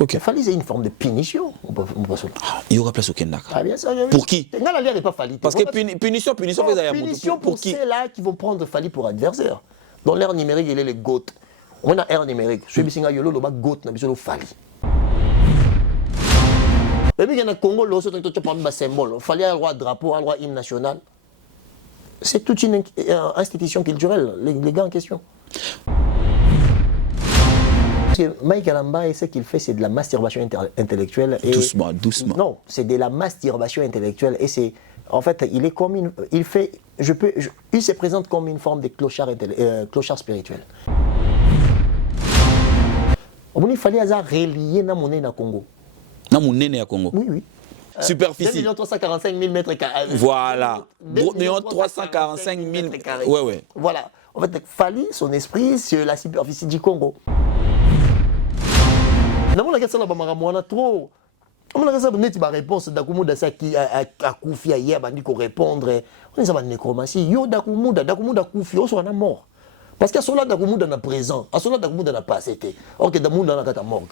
Ok. Fali, c'est une forme de punition. Il y aura place au Kendaka. Ah, bien sûr. Pour qui? Pas Fali. Parce que punition, pour qui? Ceux-là qui vont prendre Fali pour adversaire. Dans l'ère numérique, il est les GOAT. On a l'ère numérique. Celui qui est le GOAT, il est Fali. Et puis, il y a un Congo, l'autre, tu parles de symbole. Fali a le droit de drapeau, a le droit hymne national. C'est toute une institution culturelle, les gars en question. Mike Alamba, ce qu'il fait, c'est de la masturbation intellectuelle. Et doucement, doucement. Non, c'est de la masturbation intellectuelle. Et c'est, en fait, il est comme une, il fait, il se présente comme une forme de clochard spirituel. Il fallait relier na monnaie na Congo. Na monnaie na Congo. Oui, oui. Superficie. 2 345 000 mètres carrés. Voilà. 2 345 000 mètres carrés. Ouais, ouais. Voilà. En fait, Fali, son esprit, c'est la superficie du Congo. On a trop. On a une réponse d'Akumuda qui a Koufi hier, qu'on répondre. On est en nécromancie. Yo Dakumuda Koufi, on soit mort. Parce qu'à cela Dakumuda n'a présent, à cela Dakumuda n'a pas été. Or que Dakumuda n'a pas mort.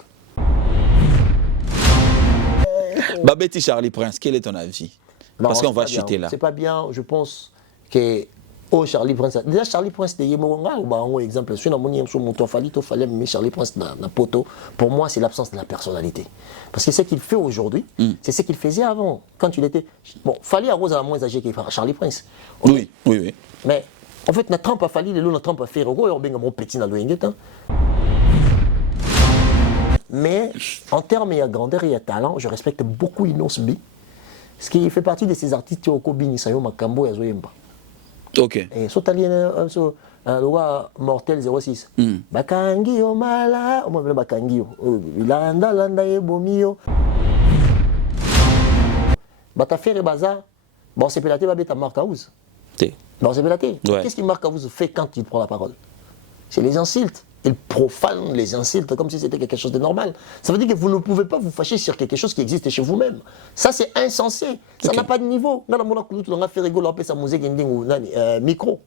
Babeti Charlie Prince, quel est ton avis? Parce qu'on va chuter là. C'est pas bien, je pense que. Oh, Charlie Prince. Déjà, Charlie Prince, c'est un exemple. Si on fallait mais Charlie Prince na poto. Pour moi, c'est l'absence de la personnalité. Parce que ce qu'il fait aujourd'hui, c'est ce qu'il faisait avant. Quand il était. Bon, Fali Arose a moins âgé que Charlie Prince. Oui, oui, oui. Mais en fait, na trempe à Fali, les loups, na trempe à Ferro, et on a mon petit na l'ouinguet. Mais en termes de grandeur et de talent, je respecte beaucoup Inos B. Parce qu'il fait partie de ces artistes qui ont Kobini, Sayo Makambo et Azoyemba. Ok. Et soit le roi mortel 06. Bakangi o mala, on m'appelle Bakangi. Landa landa e bomio. Batafere baza. Bon, c'est pélaté, babé ta marque à ouz. Bon, c'est pélaté. Qu'est-ce qui marque à ouz fait quand il prend la parole? C'est les insultes. Il profane les insultes comme si c'était quelque chose de normal. Ça veut dire que vous ne pouvez pas vous fâcher sur quelque chose qui existe chez vous-même. Ça, c'est insensé. Ça n'a pas de niveau. On a fait rigoler, on a fait sa musique, micro.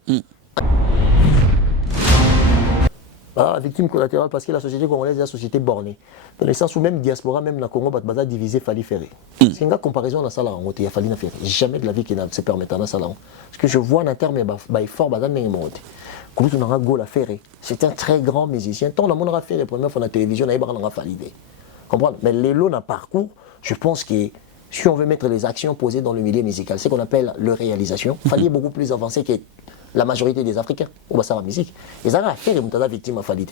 Ah, victime collatérale parce que la société congolaise est la société bornée. Dans le sens où même diaspora, même la Congo, va diviser Fali Ferré. C'est une comparaison dans la salle en il y a Fali Ferré. Jamais de la vie qui ne se permet dans la salle. Ce que je vois en termes, il fort, c'est un très grand musicien. Tant on a fait les premières fois dans la télévision, on a validé. Comprendre? Mais les lots d'un parcours, je pense que si on veut mettre les actions posées dans le milieu musical, c'est ce qu'on appelle le réalisation. Fali est beaucoup plus avancé que la majorité des Africains. On va savoir la musique. Ils ont fait les victimes à validé.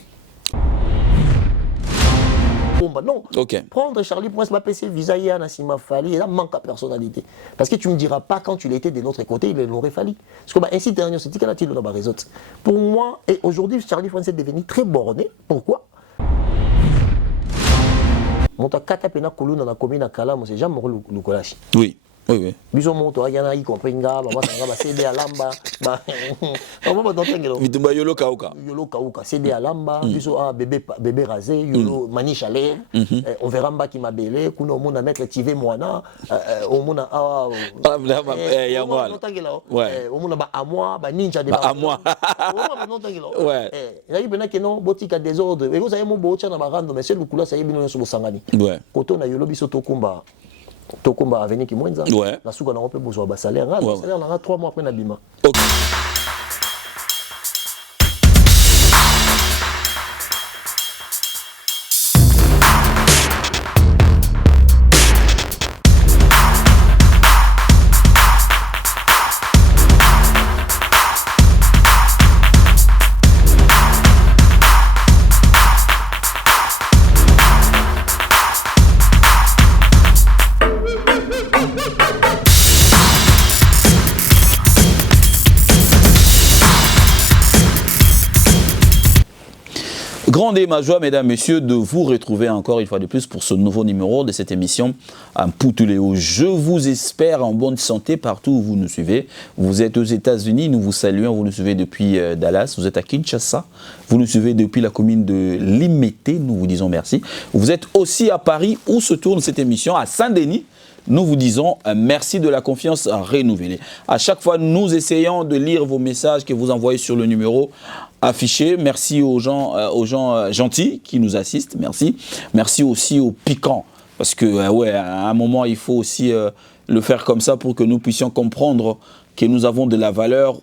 Non, prendre Charlie Prince, ma PC, visa, Nassima Fali, il manque à personnalité. Parce que tu ne me diras pas quand tu l'étais de l'autre côté, il l'aurait fallu. Parce que ainsi, c'est qu'il a pour moi, et aujourd'hui, Charlie Prince est devenu très borné. Pourquoi? Mon katapena Koulou dans la commune à Kalam, c'est jamais le collage. Oui. Oui, oui. Biso moto ayana y compris nga ba sanga ba CD alamba ba on va donner ngelo bitumba yolo kauka CD alamba biso bébé rasé yolo mani chalet on verra mba qui m'a belé kuno mona mettre TV mwana on mona ya mwala ouais on mona ba à moi ba ninja de ba moi on va donner ngelo ouais ya ibena que non botika désordre et vous avez mon bocha na barando mais c'est le couleur ça yebino so sangani ouais koto na yolo biso tokumba Tokumba avenir qui moins la souka na besoin de salaire salaire on a 3 mois après Nabima. Grande est ma joie, mesdames, messieurs, de vous retrouver encore une fois de plus pour ce nouveau numéro de cette émission Poutuléo. Je vous espère en bonne santé partout où vous nous suivez. Vous êtes aux États-Unis, nous vous saluons, vous nous suivez depuis Dallas, vous êtes à Kinshasa, vous nous suivez depuis la commune de Limete, nous vous disons merci. Vous êtes aussi à Paris où se tourne cette émission, à Saint-Denis. Nous vous disons merci de la confiance renouvelée. À chaque fois, nous essayons de lire vos messages que vous envoyez sur le numéro affiché. Merci aux gens gentils qui nous assistent. Merci. Merci aussi aux piquants. Parce que, ouais, à un moment, il faut aussi le faire comme ça pour que nous puissions comprendre que nous avons de la valeur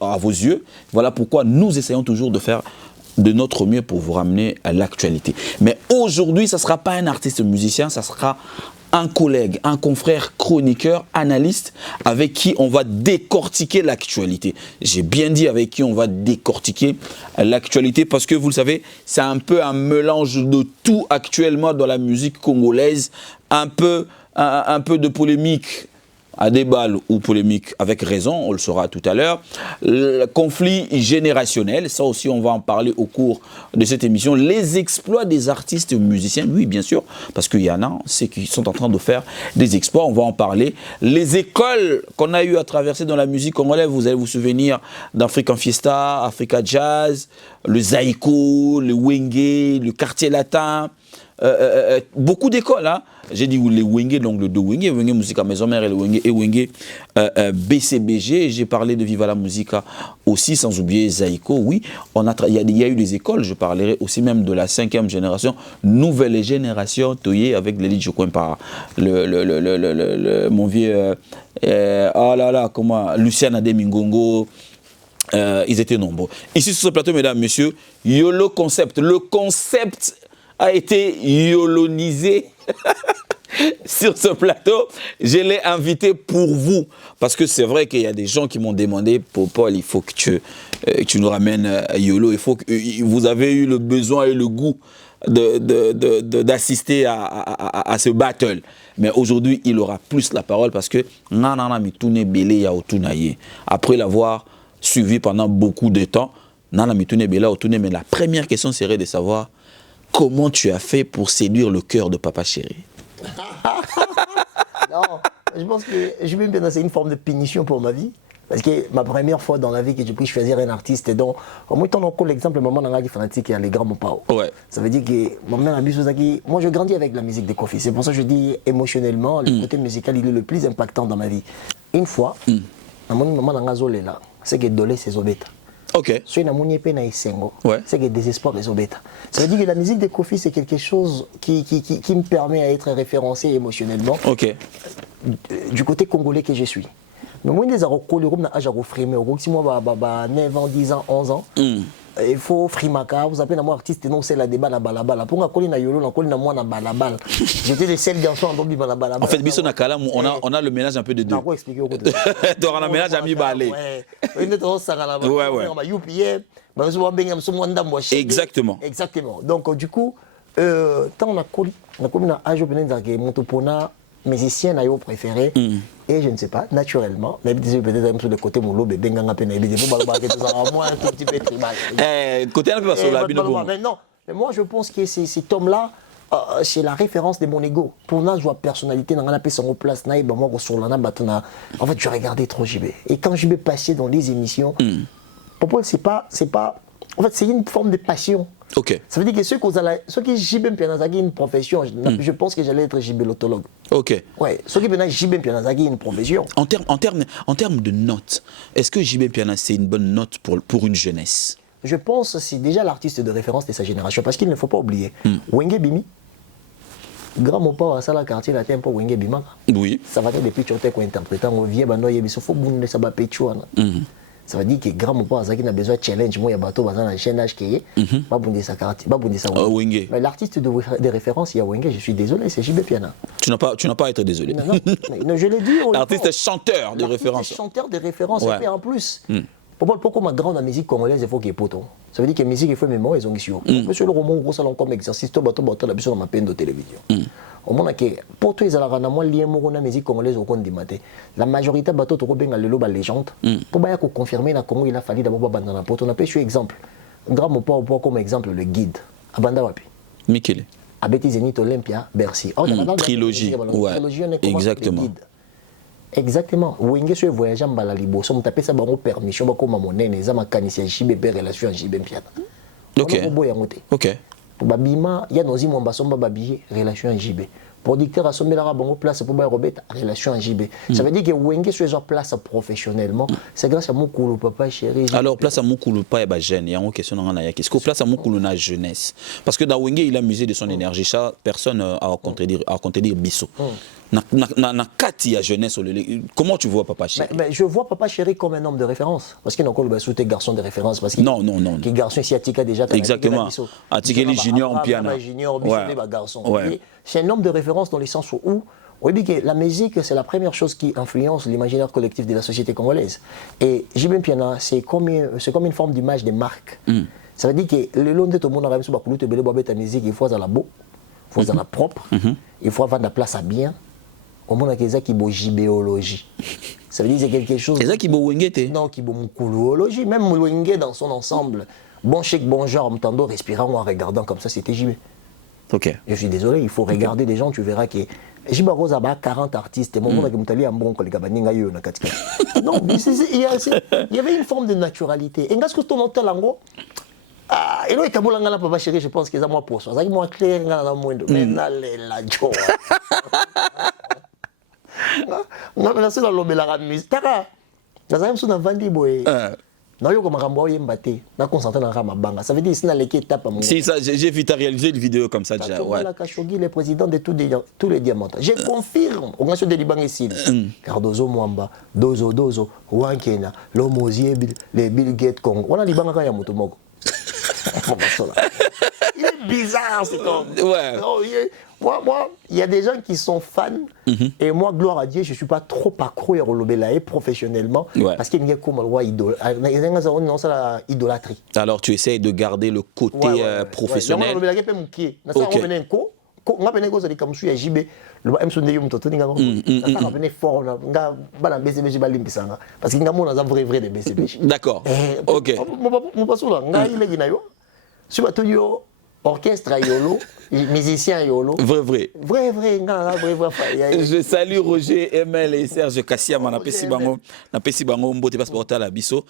à vos yeux. Voilà pourquoi nous essayons toujours de faire de notre mieux pour vous ramener à l'actualité. Mais aujourd'hui, ça ne sera pas un artiste musicien, ça sera un collègue, un confrère chroniqueur, analyste, avec qui on va décortiquer l'actualité. J'ai bien dit avec qui on va décortiquer l'actualité parce que vous le savez, c'est un peu un mélange de tout actuellement dans la musique congolaise, un peu de polémique à des balles ou polémique avec raison, on le saura tout à l'heure. Le conflit générationnel, ça aussi on va en parler au cours de cette émission. Les exploits des artistes musiciens, oui bien sûr, parce qu'il y en a, c'est qui sont en train de faire des exploits, on va en parler. Les écoles qu'on a eu à traverser dans la musique congolaise, vous allez vous souvenir d'African Fiesta, Africa Jazz, le Zaïko, le Wenge, le Quartier Latin, beaucoup d'écoles, hein. J'ai dit les Wenge, donc le deux Wenge, Wenge Musica Maison Mère et le Wenge et Wenge BCBG. J'ai parlé de Viva la Musica aussi, sans oublier Zaïko. Oui, il y a eu des écoles, je parlerai aussi même de la 5e génération, nouvelle génération, Toye, avec l'élite Jokwempa, mon vieux, oh là là, comment, Lucien Ademingongo. Ils étaient nombreux. Ici sur ce plateau, mesdames, messieurs, YOLO Concept. Le concept a été yolonisé sur ce plateau. Je l'ai invité pour vous. Parce que c'est vrai qu'il y a des gens qui m'ont demandé, Paul, il faut que tu nous ramènes YOLO. Il faut que vous avez eu le besoin et le goût d'assister à ce battle. Mais aujourd'hui, il aura plus la parole parce que après l'avoir suivi pendant beaucoup de temps, mais la première question serait de savoir comment tu as fait pour séduire le cœur de Papa Chéri? Non, je pense que je vais me dire c'est une forme de punition pour ma vie. Parce que ma première fois dans la vie que j'ai pris choisir un artiste, et donc, au moins, on a l'exemple, maman n'a pas fanatique et les grands Mopao. Ouais. Ça veut dire que maman a dit, moi je grandis avec la musique de Kofi. C'est pour ça que je dis émotionnellement, le côté musical, il est le plus impactant dans ma vie. Une fois, maman n'a pas c'est que Dolé c'est Zobeta. Ok. C'est que désespoir des Zobeta. Ça veut dire que la musique de Kofi, c'est quelque chose qui me permet à être référencé émotionnellement. Ok. Du côté congolais que je suis. Mais moi, les Arokoli, si moi, 9 ans, 10 ans, 11 ans, il faut frimaka, vous appelez moi artiste, non, c'est la débat na balabala. Pour nga na yolo, na na moi na balabala. J'étais le seul garçon en dobi balabala. En fait, biso na kala, on a le ménage un peu de deux. On va expliquer au côté. Donc on a le ménage à mi balé. Exactement. Exactement. Donc du coup, tant on a connu na âge de Montopona, musicien na yo préféré. Et je ne sais pas, naturellement, mais peut-être un peu de côté mon lobe, benganga peine, il faut pas que ça moi un tout petit peu tribal. Côté un peu sur la mais non, mais moi je pense que cet homme-là, c'est la référence de mon ego. Pour moi, je vois personnalité dans la paix sur place, en fait, je regardais trop JB. Et quand JB passait dans les émissions, pour moi, c'est pas, en fait, c'est une forme de passion. Ok. Ça veut dire que ceux qui JB Pianazagi une profession, je pense que j'allais être JB-lotologue. Ok. Ouais, ceux qui venaient JB Pianazagi une profession. En termes de notes, est-ce que JB Piana c'est une bonne note pour une jeunesse? Je pense que c'est déjà l'artiste de référence de sa génération, parce qu'il ne faut pas oublier. Wenge Bimi, grand mon père à la quartier latin pour Wenge Bima. Oui. Ça va être depuis que tu as interprété, on vient à il faut que ça va pétuer. Ça veut dire que grand mon père a besoin de challenge, moi, il y a bateau dans la chaîne qui est, pas bondir sa carte, pas bondir sa Wenge. Mais l'artiste de référence, il y a Wenge, je suis désolé, c'est JB Piana. Tu n'as pas à être désolé. Non, je l'ai dit. L'artiste chanteur de référence. Chanteur de référence, et puis en plus. Pourquoi ma grande musique congolaise, il faut qu'il y ait poton. Ça veut dire que la musique, il faut mémoire, ils ont ici. Monsieur le roman, gros salon comme exercice, tout bateau, la biso dans ma peine de télévision. Au moment que, pour tous les alarmes, moi, lien, moi, la musique congolaise au compte du matin. La majorité bateau, tu bien le loba légende. Pour bien confirmer, la Congo, il a fallu d'abord abandonner la pote. On a pêché exemple. Grand mon père, comme exemple, le guide. Abanda Wapi. Mikele. Abeti Zénith Olympia, Bercy. Trilogie. Ouais. Exactement. Exactement. Wenge sur voyage en Balalibo, on tapé ça bango permission ba comme mon nene za makanisi JB relation à JB Piana. OK. OK. Pour babima, il y a nos imons ba somba babier relation à JB. producteur a sommé la bonne place pour remettre en relation à JB. Ça veut dire que Wenge soit place professionnellement, c'est grâce à Moukoulou, papa chéri. Alors, place à Moukoulou, pas et jeune, il y a une question dans la Est-ce que place à Moukoulou na jeunesse? Parce que dans Wenge, il a musé de son énergie, ça, personne n'a contredire Bissot. Na kati ya jeunesse, comment tu vois papa chéri? Mais je vois papa chéri comme un homme de référence. Parce qu'il n'a encore le sous-té garçon de référence. Parce qu'il non. Qui garçon ici, Atika déjà. Exactement. Atika Junior, Piana. Junior, garçon. C'est un homme de référence dans le sens où on dit que la musique, c'est la première chose qui influence l'imaginaire collectif de la société congolaise. Et JB Piana, c'est comme une forme d'image de marque. Ça veut dire que le long de tout le monde a réussi à musique, il faut avoir la beau, il faut avoir la propre, il faut avoir la place à bien. Au monde qui est JBologie. Ça veut dire que c'est quelque chose. C'est ça qui est Wenge? Non, qui est Moukoulologie. Même Wenge dans son ensemble, bon chèque, bon genre, m'entendant, respirant en regardant comme ça, c'était JB. Ok. Je suis désolé, il faut regarder des gens, tu verras que JB Rose a 40 artistes, et mon monde qui est un bon collègue, non, il y avait une forme de naturalité. Et qu'est-ce que ton hôtel en gros? Ah, et là, il y a papa chéri, je pense qu'ils ont moins pour ça. Ça moins clair, mais là, la joie. On c'est dans l'homme la musique. Taka, dans un sous vandi boy. Na yo comme rambo yembate, na concentré dans ramabanga. Ça veut dire c'est dans l'équipe étape à mon. Si ça, j'ai vu ta réalisé une vidéo comme ça déjà. Ouais. La Khashoggi, le président de tous les diamants. Je confirme. On a sur des Liban ici. Cardozo Mwamba, Dozo, Wankena, Lomozie, les Bill Gates Congo. On a Liban quand il y a Motomoko. Il est bizarre cet homme. Ouais. Non, moi, il y a des gens qui sont fans, et moi, gloire à Dieu, je ne suis pas trop accro à Rolobelae professionnellement, parce qu'il y a comme idolâtrie. Alors, tu essayes de garder le côté professionnel. D'accord. Ok. Orchestre yolo, musicien yolo. Vrai. Je salue Roger, Emel et Serge Kassiam, on appelle si bango mbote passe pour la biso.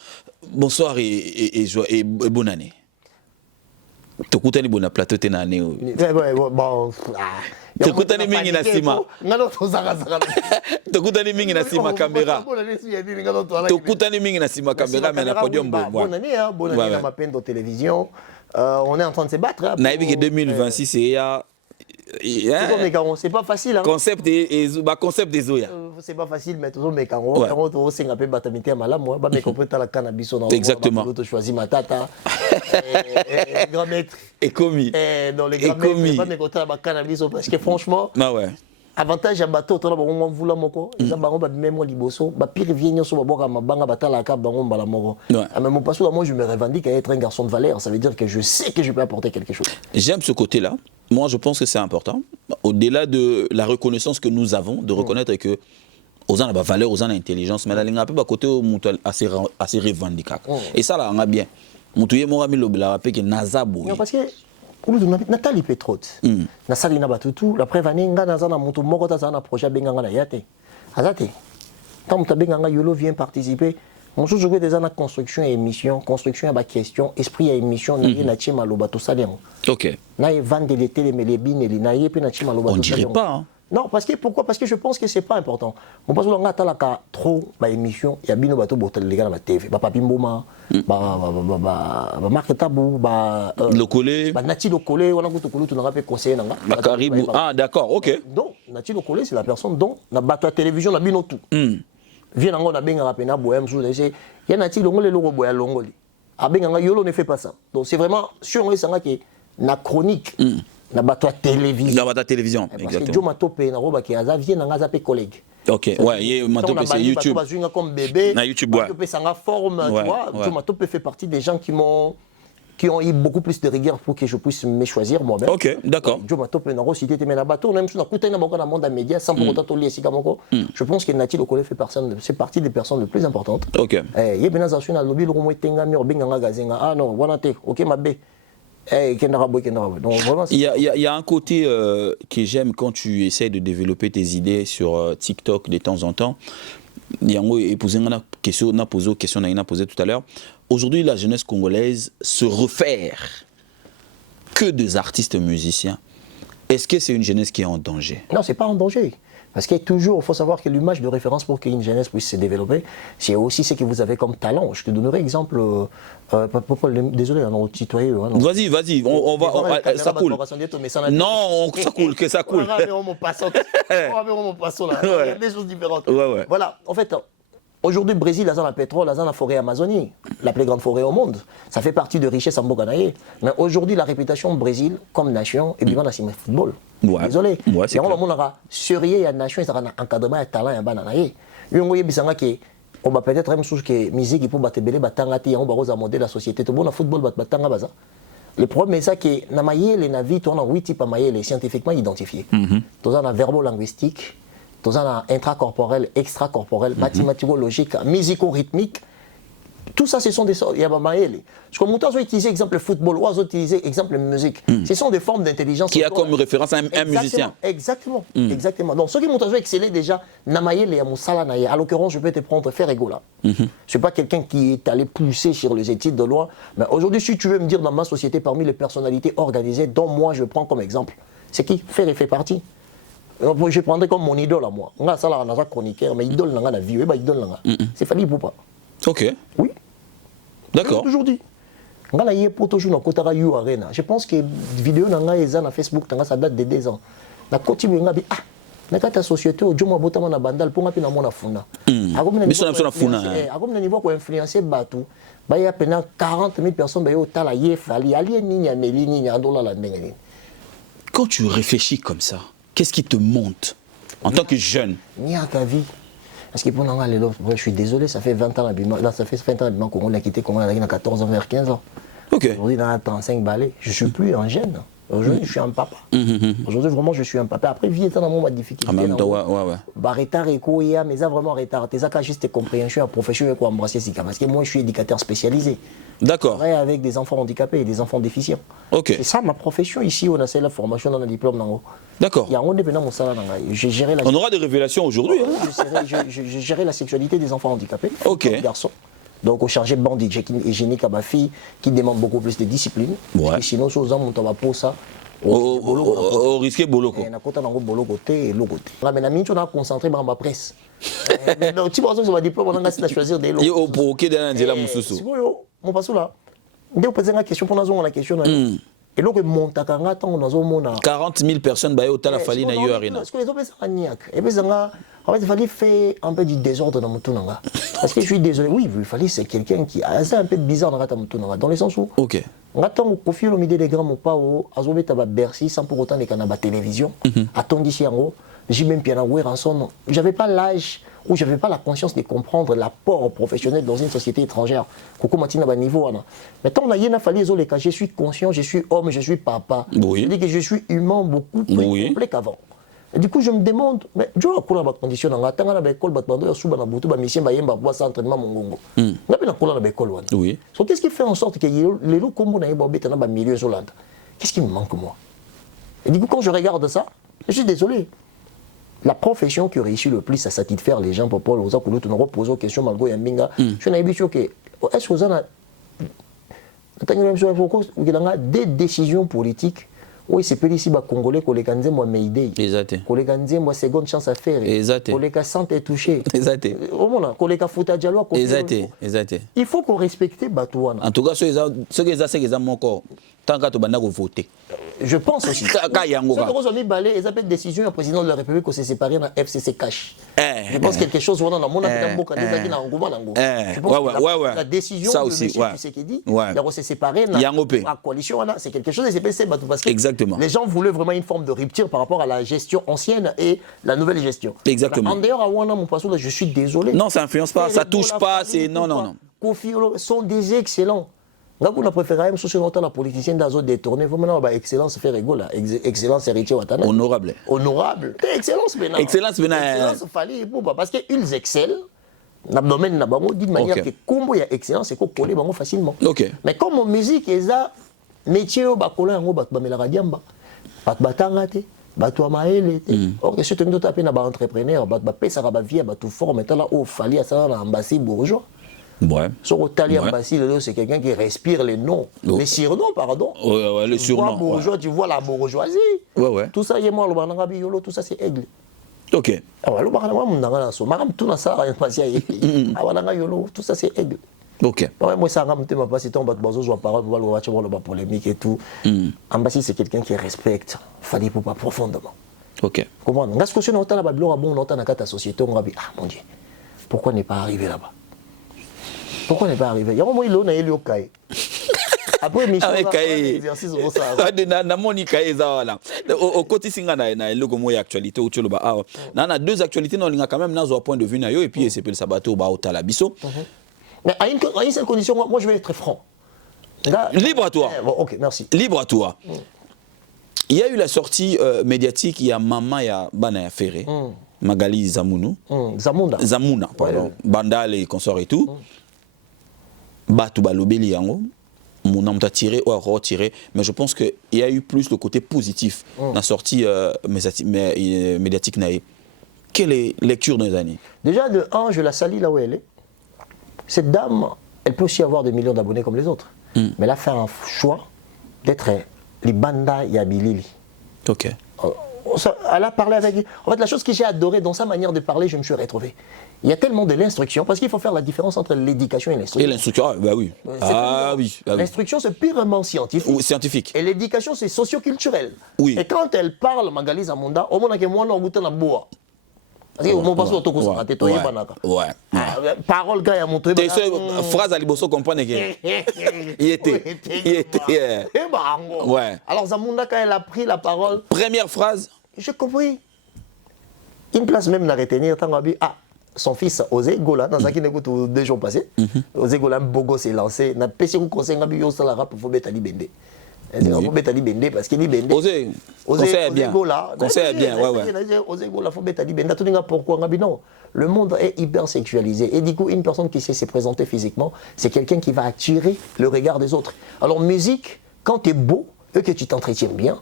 Bonsoir et bonne année. Tokutani bona plateau tenane. Bon. Tokutani mingi na sima. Tokutani mingi na sima caméra. Tokutani mingi na sima caméra mais na podium bon. Bonne année na Mapendo télévision. On est en train de se battre. Hein, pour... 2026, c'est pas facile. Hein. Concept des Zoya. C'est pas facile, mais toujours mes carons. C'est un peu batamité à malam. Moi, mais qu'on peut la cannabis. Exactement. Tu choisis ma tata. Grand maître. Et commis. Dans les grands maîtres, pas mes côtés la cannabis. Parce que franchement. Ah ouais. Avantage à bateau, tu as un voula moko, ils ont même liboso, ba pire vient sur ma banga batala ka bangon bala moko. Même pas moi je me revendique à être un garçon de valeur, ça veut dire que je sais que je peux apporter quelque chose. J'aime ce côté-là. Moi je pense que c'est important. Au-delà de la reconnaissance que nous avons, de reconnaître que aux gens la valeur, aux gens l'intelligence, mais la ligne un peu côté assez revendiquable. Et ça là on a bien. Moutouye mo rami lobela pe que nazabo. Parce que Nathalie Petrot, Nasali Nabatutu, la prévanenga Nazana Moutou Morotazana projet Benganga Yate. Azate. Quand Moutabenganga Yolo vient participer, on se joue des années construction et émission, construction et question, esprit et émission, n'a chima lobato salem. Ok. N'a vendre les télé mais les bines et les naïe puis n'a chima lobato. On dirait pas. Hein. Non, pourquoi? Parce que je pense que c'est pas important. Mon pas souvent talaka trop ba émission, il y a bino bato botel les gars na TV, ba papi mboma, ba marque tabou, ba le collé, ba nati le collé, on a goûté collé, tu n'auras pas conseillé nanga. Ba Caribou. Ah d'accord, OK. Donc nati le collé c'est la personne dont na bato à télévision na bino tout. Vient nanga na benga rapena bohem sous c'est il y a nati le ngole logo boya longoli. A benga yolo ne fait pas ça. Donc c'est vraiment sur on sanga que na chronique. Na bato à télévision. Na bato à télévision, exactement. Parce que Joe Matope na roba qui a vient na zape collègue. OK, ouais, il Matope c'est YouTube. Bato comme bébé. Na YouTube ouais. Matope sanga forme, tu vois. Joe Matope fait partie des gens qui ont eu beaucoup plus de rigueur pour que je puisse me choisir moi-même. OK, d'accord. Joe Matope na cité te na bato, même si na kuta na boko na monde média sans pour autant to lié sikamoko. Je pense que Nati Lokole fait partie des personnes les plus importantes. OK. Eh bena za na lobby lo mo tenga mi obenganga gazenga. Ah non, voilà te. OK mabe. Il y a un côté que j'aime quand tu essaies de développer tes idées sur TikTok de temps en temps. Il y a une question qu'on a posée tout à l'heure. Aujourd'hui, la jeunesse congolaise se réfère que des artistes musiciens. Est-ce que c'est une jeunesse qui est en danger? Non, c'est pas en danger. Parce qu'il faut savoir que l'image de référence pour qu'une jeunesse puisse se développer, c'est aussi ce que vous avez comme talent. Je te donnerai exemple, désolé, on a tutoyé. Vas-y, on va, ça coule. Non, ça coule. On va faire des choses différentes. Voilà, en fait, aujourd'hui, le Brésil a le pétrole, a la forêt Amazonie, la plus grande forêt au monde. Ça fait partie de richesse en Boganaï. Mais aujourd'hui, la réputation du Brésil comme nation est bien dans le football. Désolé. C'est clair. On va surveiller la nation, ça va encadrement et talent et bananaï. On va peut-être même chose que musique pour battre belé batangati, on va rosa modèle la société. Tout le monde a football batanga baza. Le problème c'est que na maïe les navis tournent en 8 types maïe les scientifiquement identifiés. Tout ça na verbo-linguistique. Tout ça intracorporel, extracorporel, mathématico-logique, musico-rythmique. Tout ça, ce sont des sortes. Il y a maïele. Parce que Moutas a utilisé exemple football, ou a utilisé exemple musique. Ce sont des formes d'intelligence. Qui a comme référence un musicien. Exactement. Donc, ceux qui Moutas a excellé déjà, Namaïele et Moussala Naye. À l'occurrence, je peux te prendre Ferrego là. Je ne suis pas quelqu'un qui est allé pousser sur les études de loi. Mais aujourd'hui, si tu veux me dire dans ma société, parmi les personnalités organisées, dont moi je prends comme exemple, c'est qui Ferré fait partie. Je prendrais comme mon idole à moi. On a ça là, on a chroniqueur, mais idole dans la vie, c'est Fali Poupa. Ok. Oui. D'accord. Aujourd'hui. Je pense que vidéo na Facebook ça date de 2 ans. Na koti nga bi na ta société au jomo botama na bandal pour nga na mona funa. Agom na niveau ko influencer batu. Ba ya pena 40 000 personnes ba yo tala ye fali ali ni nya meli ni nya dola la ndenge. Quand tu réfléchis comme ça, qu'est-ce qui te monte en tant que jeune? Ni à ta vie. Parce que pour je suis désolé, ça fait 20 ans là, ça fait 20 ans qu'on a quitté, qu'on a 14 ans vers 15 ans. Ok. Aujourd'hui, dans 35 balais, je ne suis plus un jeune. Aujourd'hui, je suis un papa. Aujourd'hui, vraiment, je suis un papa. Après, vie est un moment de difficulté. En même temps, ouais. Retard et quoi, mais ça vraiment retard. Tu as juste compréhension, professionnel, quoi, embrasser ça. Parce que moi, je suis éducateur spécialisé. D'accord. Je travaille avec des enfants handicapés et des enfants déficients. Ok. C'est ça ma profession ici. On a fait la formation dans le diplôme. D'accord. On aura des révélations aujourd'hui. Je gérais la sexualité des enfants handicapés. Ok. Garçons. Donc, on chargeait de bande hygiénique à ma fille qui demande beaucoup plus de discipline. Ouais. Et sinon, aux hommes, on va pour ça. Au risque boloko. On a côté dans boloko et l'autre côté. Mais on a concentré dans ma presse. Donc, tu vois, sur ma diplôme, on a choisi des lots. Et au provoqué dans la moussoussou. C'est bon, mon passou là. Dès qu'on pose une question pour nous, on a la question. Et là, on a 40 000 personnes qui ont fallu dans l'arena. Parce que les autres, c'est un niaque. Et puis, en fait, il fallait faire un peu du désordre dans mon tour. Parce que je suis désolé, oui, il fallait, c'est quelqu'un qui a un peu bizarre dans mon tour. Dans le sens où, ok. on attend au profil au milieu des grands mots, pas au Bercy, sans pour autant les canaux de télévision. Attends d'ici en haut, j'ai même bien avoué en son nom. J'avais pas l'âge où j'avais pas la conscience de comprendre l'apport professionnel dans une société étrangère. Coucou Matina à niveau. Mais tant on a fallu les cas, je suis conscient, je suis homme, je suis papa. Oui. Je dis que je suis humain beaucoup plus complet qu'avant. Et du coup, je me demande, mais je vois quoi la condition dans la tanga la école, batmando, sous la boutou, mission, bayemba, bois, entraînement, mon gongo. On a bien la école. Oui. So, qu'est-ce qui fait en sorte que les lots comme on a un milieu isolant? Qu'est-ce qui me manque moi? Et du coup, quand je regarde ça, je suis désolé. La profession qui réussit le plus à satisfaire les gens pour Paul Oza Koulou, on repose aux questions malgré Yambinga. Je suis habitué que est-ce que vous avez des décisions politiques? Oui, c'est plus ici, Congolais, qu'on les gagne, moi, Meidei. Exact. Qu'on les gagne, moi, seconde chance à faire. Exact. Qu'on les santé touché. Exact. Qu'on les fouta dialogue. Exact. Exact. Il faut qu'on respecte Batouana. En tout cas, ceux qui ont encore, tant que tu vas voter. Je pense aussi. Ceux qui ont mis balai, ils appellent décision du président de la République qu'on s'est séparé dans FCC Cash. Je pense quelque chose, on a la décision de M. Tshisekedi, on s'est séparé dans la coalition, c'est quelque chose, parce que les gens voulaient vraiment une forme de rupture par rapport à la gestion ancienne et la nouvelle gestion. Exactement. En dehors, à Wana, mon passage, je suis désolé. Non, ça n'influence pas, ça touche pas, c'est non. Kofi sont des excellents. On a préféré même si on a la politicienne dans zone détournée, vous maintenant excellence fait rigoler, excellence héritier Watana. Honorable. Honorable. Excellence maintenant. Excellence maintenant. Excellence fallait parce qu'ils excellent dans le domaine na bango d'une manière que combo ya excellence c'est qu'on coller bango facilement. OK. Mais comme en musique eza métier au bakola yango bat ba melaka diamba. Bat batanga te, bato amaele te. Or que surtout d'autres appel na ba entrepreneur, bat ba pesa ba vie ba tout fort maintenant là au fallait ça na ambassade bourgeois. Ouais. Sur Otali Ambassi, c'est quelqu'un qui respire les noms. Les surnoms, pardon. Ouais, les surnoms. Bourgeois, tu vois la bourgeoisie. Ouais. Tout ça, moi, le Banangabi Yolo, tout ça, c'est aigle. Ok. Le Banangabi tout ça, tout ça, c'est aigle. Ok. Moi, ça m'a pas ton bateau, je parole, le polémique et tout. Ambassi, c'est quelqu'un qui respecte. Fallait pas profondément. Ok. Comment? Parce que si on a la Babylone, on a la société, on va dire, ah mon Dieu, pourquoi n'est pas arrivé là-bas? Pourquoi n'est pas arrivé? Il y a un moment où il y a eu Kaye. Après, Michel, l'exercice au ça. Au côté Singana, il y a une actualité. Il y a deux actualités, il y a quand même un point de vue, et puis c'est le Sabato au Talabiso. Mais à une seule condition, moi je vais être franc. Libre à toi. Bon, ok, merci. Libre à toi. Il y a eu la sortie médiatique, il y a Mama, il y a Bana Ferré, Magali Zamounou. Zamuna, pardon. Ouais. Bandal et consorts et tout. Batu Balobeli Yango. Mon nom t'a tiré ou retiré, mais je pense qu'il y a eu plus le côté positif dans la sortie médiatique. Quelle est la lecture des années? Déjà, de 1, je la salue là où elle est. Cette dame, elle peut aussi avoir des millions d'abonnés comme les autres. Mais elle a fait un choix d'être les Banda Yabilili. Ok. Elle a parlé avec... En fait, la chose que j'ai adorée dans sa manière de parler, je me suis retrouvé. Il y a tellement de l'instruction, parce qu'il faut faire la différence entre l'éducation et l'instruction. Et l'instruction, bah oui. L'instruction, c'est purement scientifique. Oui, scientifique. Et l'éducation, c'est socioculturel. Oui. Et quand elle parle, Magali Zamunda, au moins, on a goûté la bois. Parce que mon passe au toko ça t'étoie banaka. Ouais. Parole gars a montré. Tes phrase à liboso comprendre que il était. Ouais. Alors Zamunda quand elle a pris la parole. Première phrase. J'ai compris. Une place même la retenir tant son fils Osé Gola dans un qui n'écoute 2 jours passés. Osé Gola Bogo s'est lancé. N'a pas si vous conseillez Ngabi yo sala rap pour mettre Ali Bende. Faut mettre Ali Bende parce qu'il est Bende. Osé bien. Conseil bien, ouais. Osé Gola faut mettre Ali Bende. Tout n'est pourquoi Ngabi non. Le monde est hyper sexualisé et du coup une personne qui sait se présenter physiquement, c'est quelqu'un qui va attirer le regard des autres. Alors musique, quand tu es beau et que tu t'entretiens bien.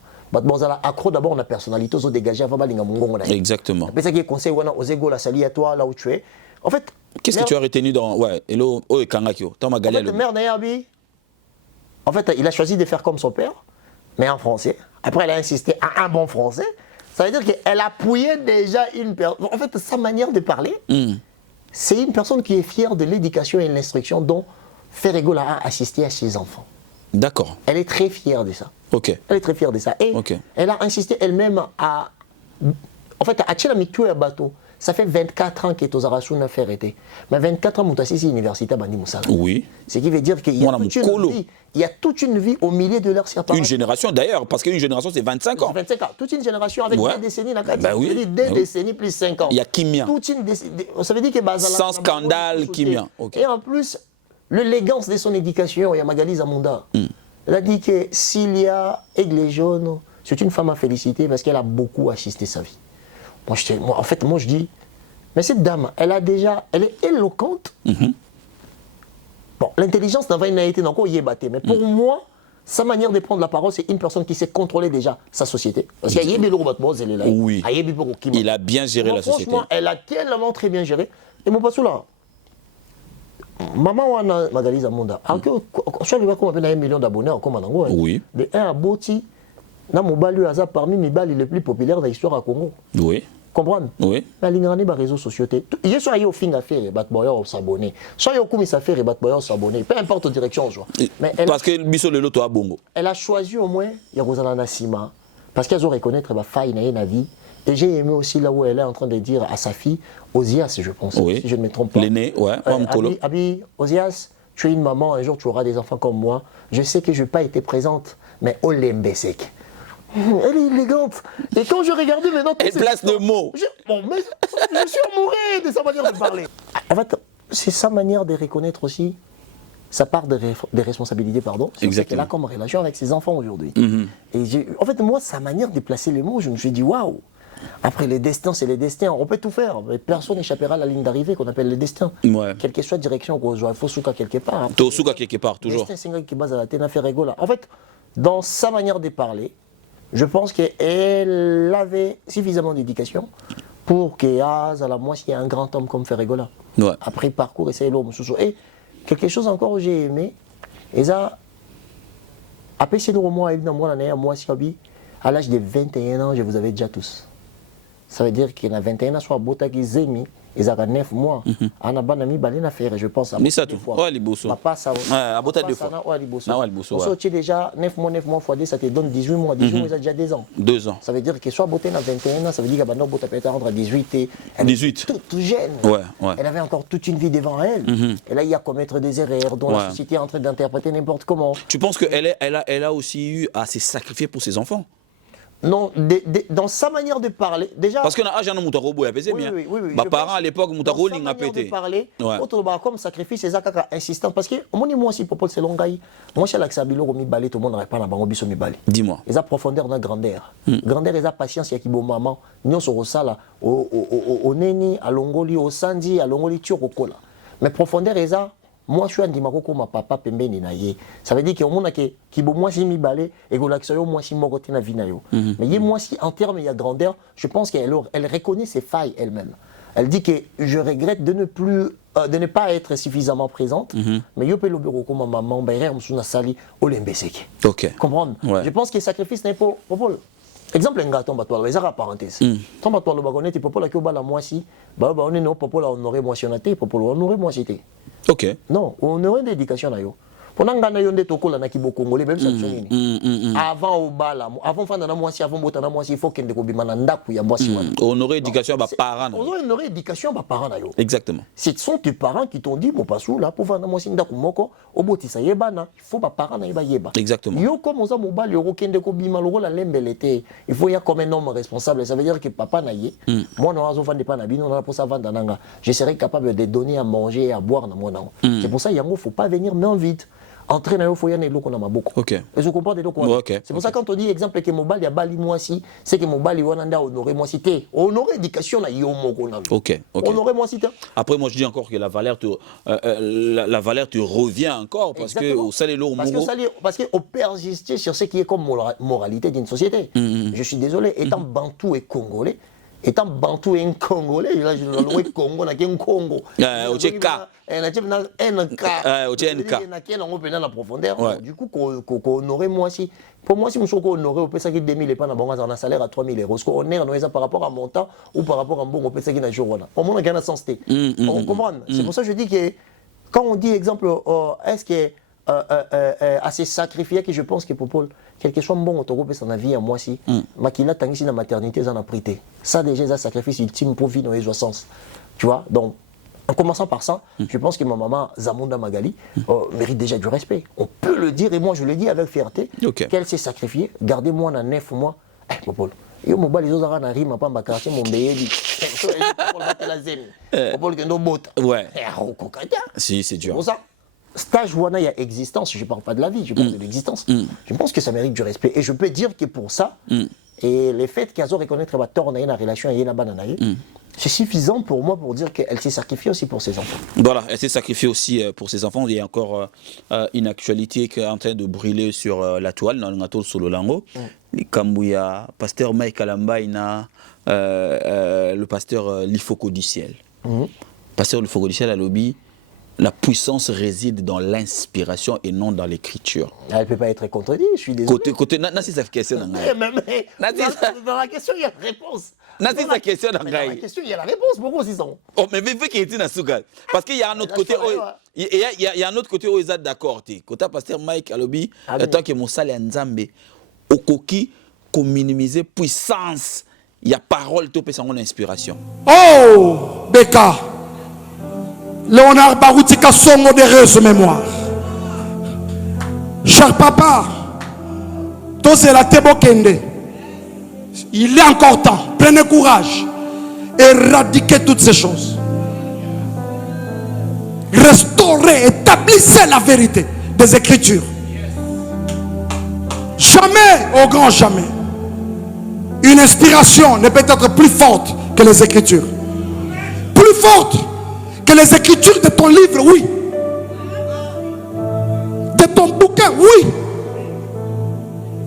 Accro d'abord la personnalité, aux dégagés avant balinga mongongo. Exactement. C'est ça qui est conseil Osego la salie à toi là où tu es. En fait, qu'est-ce que tu as retenu dans hello Kangakio, Thomas Gallia. En fait, il a choisi de faire comme son père, mais en français. Après, elle a insisté à un bon français. Ça veut dire qu'elle appuyait déjà une personne. En fait, sa manière de parler, c'est une personne qui est fière de l'éducation et de l'instruction dont Ferregola a assisté à ses enfants. D'accord. Elle est très fière de ça. Ok. Elle est très fière de ça. Et elle a insisté elle-même à... En fait, à Tchelamikou et à Bateau, ça fait 24 ans que Tozarasu n'a fait arrêter. Mais 24 ans, Moutassisi, c'est l'université Bandi Moussala. Oui. Ce qui veut dire qu'il y a toute une vie au milieu de leur séparation. Une génération d'ailleurs, parce qu'une génération c'est 25 ans. 25 ans. Toute une génération avec 2 décennies. Deux décennies plus 5 ans. Il y a Kimia. Ça veut dire que sans scandale, Kimia. Et en plus, l'élégance de son éducation, il y a Magali Zamunda. Elle a dit que s'il y a Aigle Jaune, c'est une femme à féliciter parce qu'elle a beaucoup assisté sa vie. En fait, moi je dis, mais cette dame, elle est éloquente. Bon, l'intelligence n'a pas été encore y battre, mais pour moi, sa manière de prendre la parole, c'est une personne qui sait contrôler déjà sa société. Parce qu'il y a oui. Il a bien géré la société. Franchement, elle a tellement très bien géré. Et mon passou là, maman wana Magali Zamunda, je suis comme 1 million d'abonnés en Congo. Oui. De 1 à Boti, na mobali aza parmi les balles les plus populaires de l'histoire à Congo. Oui. Comprendre? Oui. Mais il y a des réseaux sociaux. Il y a soit au fin à faire et battre s'abonner. Soit il y a au à faire et battre s'abonner. Peu importe la direction. Parce que Bisso le loto a bongo. Elle a choisi au moins Yarosana Nassima. Parce qu'elle doit reconnaître la faille dans la vie. Et j'ai aimé aussi là où elle est en train de dire à sa fille, Osias, je pense, si je ne me trompe pas. L'aîné, ouais. Abi, Osias, tu es une maman, un jour tu auras des enfants comme moi. Je sais que je n'ai pas été présente, mais Olembesek. Elle est élégante. Et quand je regardais maintenant... Elle place le mot. Je suis amoureux de sa manière de parler. En fait, c'est sa manière de reconnaître aussi sa part de responsabilité, pardon. C'est qu'elle a comme relation avec ses enfants aujourd'hui. Et en fait, moi, sa manière de placer les mots, je me suis dit, waouh. Après, les destins, c'est les destins. On peut tout faire. Mais personne n'échappera à la ligne d'arrivée qu'on appelle le destin. Ouais. Quelle que soit la direction qu'on joue, il faut souka quelque part. Il faut souka quelque part, toujours. Le destin, c'est qui base à la tête fait rigoler. En fait, dans sa manière de parler, je pense qu'elle avait suffisamment d'éducation pour qu'il y ait à la moitié un grand homme comme Ferregola. Ouais. Après parcours, essayer l'homme sous. Et quelque chose encore que j'ai aimé, et ça, après c'est le mois, à l'âge de 21 ans, je vous avais déjà tous. Ça veut dire qu'il y a 21 ans, soit Bota qui zemi, ils ont 9 mois. En a banami balina faire, je pense à Misa tout. Ouais, les bosso. Papa ça. À Bota deux fois. Ouais, les bosso. Non, les bosso. On sortit déjà 9 mois fois 2, ça te donne 18 mois. 18 mois, ils ont déjà 2 ans. 2 ans. Ça veut dire que soit Bota a 21 ans, ça veut dire que Bota peut être rentrée à 18 et elle 18. Toute jeune. Ouais, ouais. Elle avait encore toute une vie devant elle. Et là, il y a commettre des erreurs dont la société est en train d'interpréter n'importe comment. Tu penses qu'elle a aussi eu à se sacrifier pour ses enfants? Non, dans sa manière de parler, déjà... Parce que dans l'âge de Moutarobo, il y a oui. mes parents à l'époque, Moutaro, il a pété. De parler, comme sacrifice, c'est ça qui est insistant. Parce que moi aussi, pour c'est long, moi, je suis là que Sabilo, tout le monde n'arrive pas à bango mi balé. Dis-moi. Ils ont profondeur dans grandeur. Grandeur, ils ont patience, il y a qui bon maman. Nous, sur ça, au Neni, à Longoli, au Sandi, à Longoli, Tchoukola. Mais profondeur, ils ont... Moi, je suis un dimako ma papa pembeni na ye. Ça veut dire que mon qui bon moi si mi balé et que l'action moi si mon côté na vie na yo. Mais moi si en termes il y a grandeur, je pense qu'elle reconnaît ses failles elle-même. Elle dit que je regrette de ne pas être suffisamment présente. Mais yo pe le bureau comme maman baire msuna sali olembeseke. OK. Comprendre? Ouais. Je pense que sacrifice n'est pas exemple un gâteau bateau les ara parenthèse. Ton bateau le bagonnet tu peux pas la que bala moi si ba on est non pas la honorer moi si on a été pour honorer moi c'était. OK. Non, on aurait une éducation là yo. Pendant que nous toko la naki Congolais même ça avant au bala, avant faire na moi si avant botana moi si il faut qu'il ko bimana ndaku ya moi si wana. On aurait éducation ba parents. On aurait éducation ba parents là yo. Exactement. Ce sont tes parents qui t'ont dit mon pasou là pour faire na moi si ndaku moko obotisa yebana, il faut ba parents na yeba yeba. Exactement. Yo comme on ça mobile yo kende ko bima lo la lembelete. Il faut y a comme un homme responsable, ça veut dire que papa na ye. Moi non azo vendre pas na bino na pour ça vendre nanga. Je serai capable de donner à manger et à boire na mon nom. C'est pour ça yango faut pas venir main vide. Entrer dans le foyer et l'eau ma beaucoup. OK. Et je comprends des C'est pour ça quand on dit exemple que mobile y a bali moi si, c'est que mobile y a honoré moi si té. Honoré éducation na yo moko na. OK. Honoré moi si té. Après moi je dis encore que la valeur te revient encore parce que au salé l'eau parce que on persiste sur ce qui est comme moralité d'une société. Je suis désolé étant bantou et congolais. Étant bantou et congolais, là je le Congo na un Congo. La profondeur. Du coup qu'on honorait moi si pour moi si monsieur honoré au pesa qui 2000 et pas na bango un salaire à 3000 €. On est on par rapport à mon temps ou par rapport à bon au pesa qui na jour là. Au moins on a sens té. On comprend. C'est pour ça que je dis que quand on dit exemple est-ce que assez sacrifié que je pense que pour Paul quelque chose de bon au groupe son avis à moi si makila tangisi na maternité ça n'a prité ça déjà c'est un sacrifice ultime pour vivre dans les sens tu vois donc en commençant par ça je pense que ma maman Zamunda Magali mérite déjà du respect on peut le dire et moi je le dis avec fierté qu'elle s'est sacrifiée gardez-moi dans 9 mois Paul yo mobile les autres na rima pas quartier mon béli pour battre la zen Paul que no bota ouais si c'est dur pour ça stage wana, il y a existence, je ne parle pas de la vie, je parle de l'existence. Je pense que ça mérite du respect. Et je peux dire que pour ça, et le fait qu'elle reconnaître la relation avec la c'est suffisant pour moi pour dire qu'elle s'est sacrifiée aussi pour ses enfants. Voilà, elle s'est sacrifiée aussi pour ses enfants. Il y a encore une actualité qui est en train de brûler sur la toile, dans le gâteau Sololango. Les Kambouya, pasteur Mike Alamba, le pasteur Lifoko du ciel. Pasteur Lifoko du ciel à l'objet. La puissance réside dans l'inspiration et non dans l'écriture. Elle ne peut pas être contredite, je suis désolé. Côté, c'est sa question. Dans la question, il y a la réponse. Dans la question, il y a la réponse. Pourquoi aussi sont? Oh, mais vu qu'il est dans Souga. Parce qu'il y a un autre côté. Il y a un autre côté où ils sont d'accord. Côté pasteur Mike Alobi, tant que mon salaire Nzambe, au coquille, qu'on minimise puissance, il y a parole, tout peut s'en inspiration. Oh, Beka. Léonard Baroutika Songo d'heureuse mémoire. Cher papa, toi c'est la Tebokende. Il est encore temps. Prenez courage. Éradiquez toutes ces choses. Restaurez, établissez la vérité des Écritures. Jamais, au grand jamais, une inspiration ne peut être plus forte que les Écritures. Plus forte que les Écritures de ton livre, oui. De ton bouquin, oui.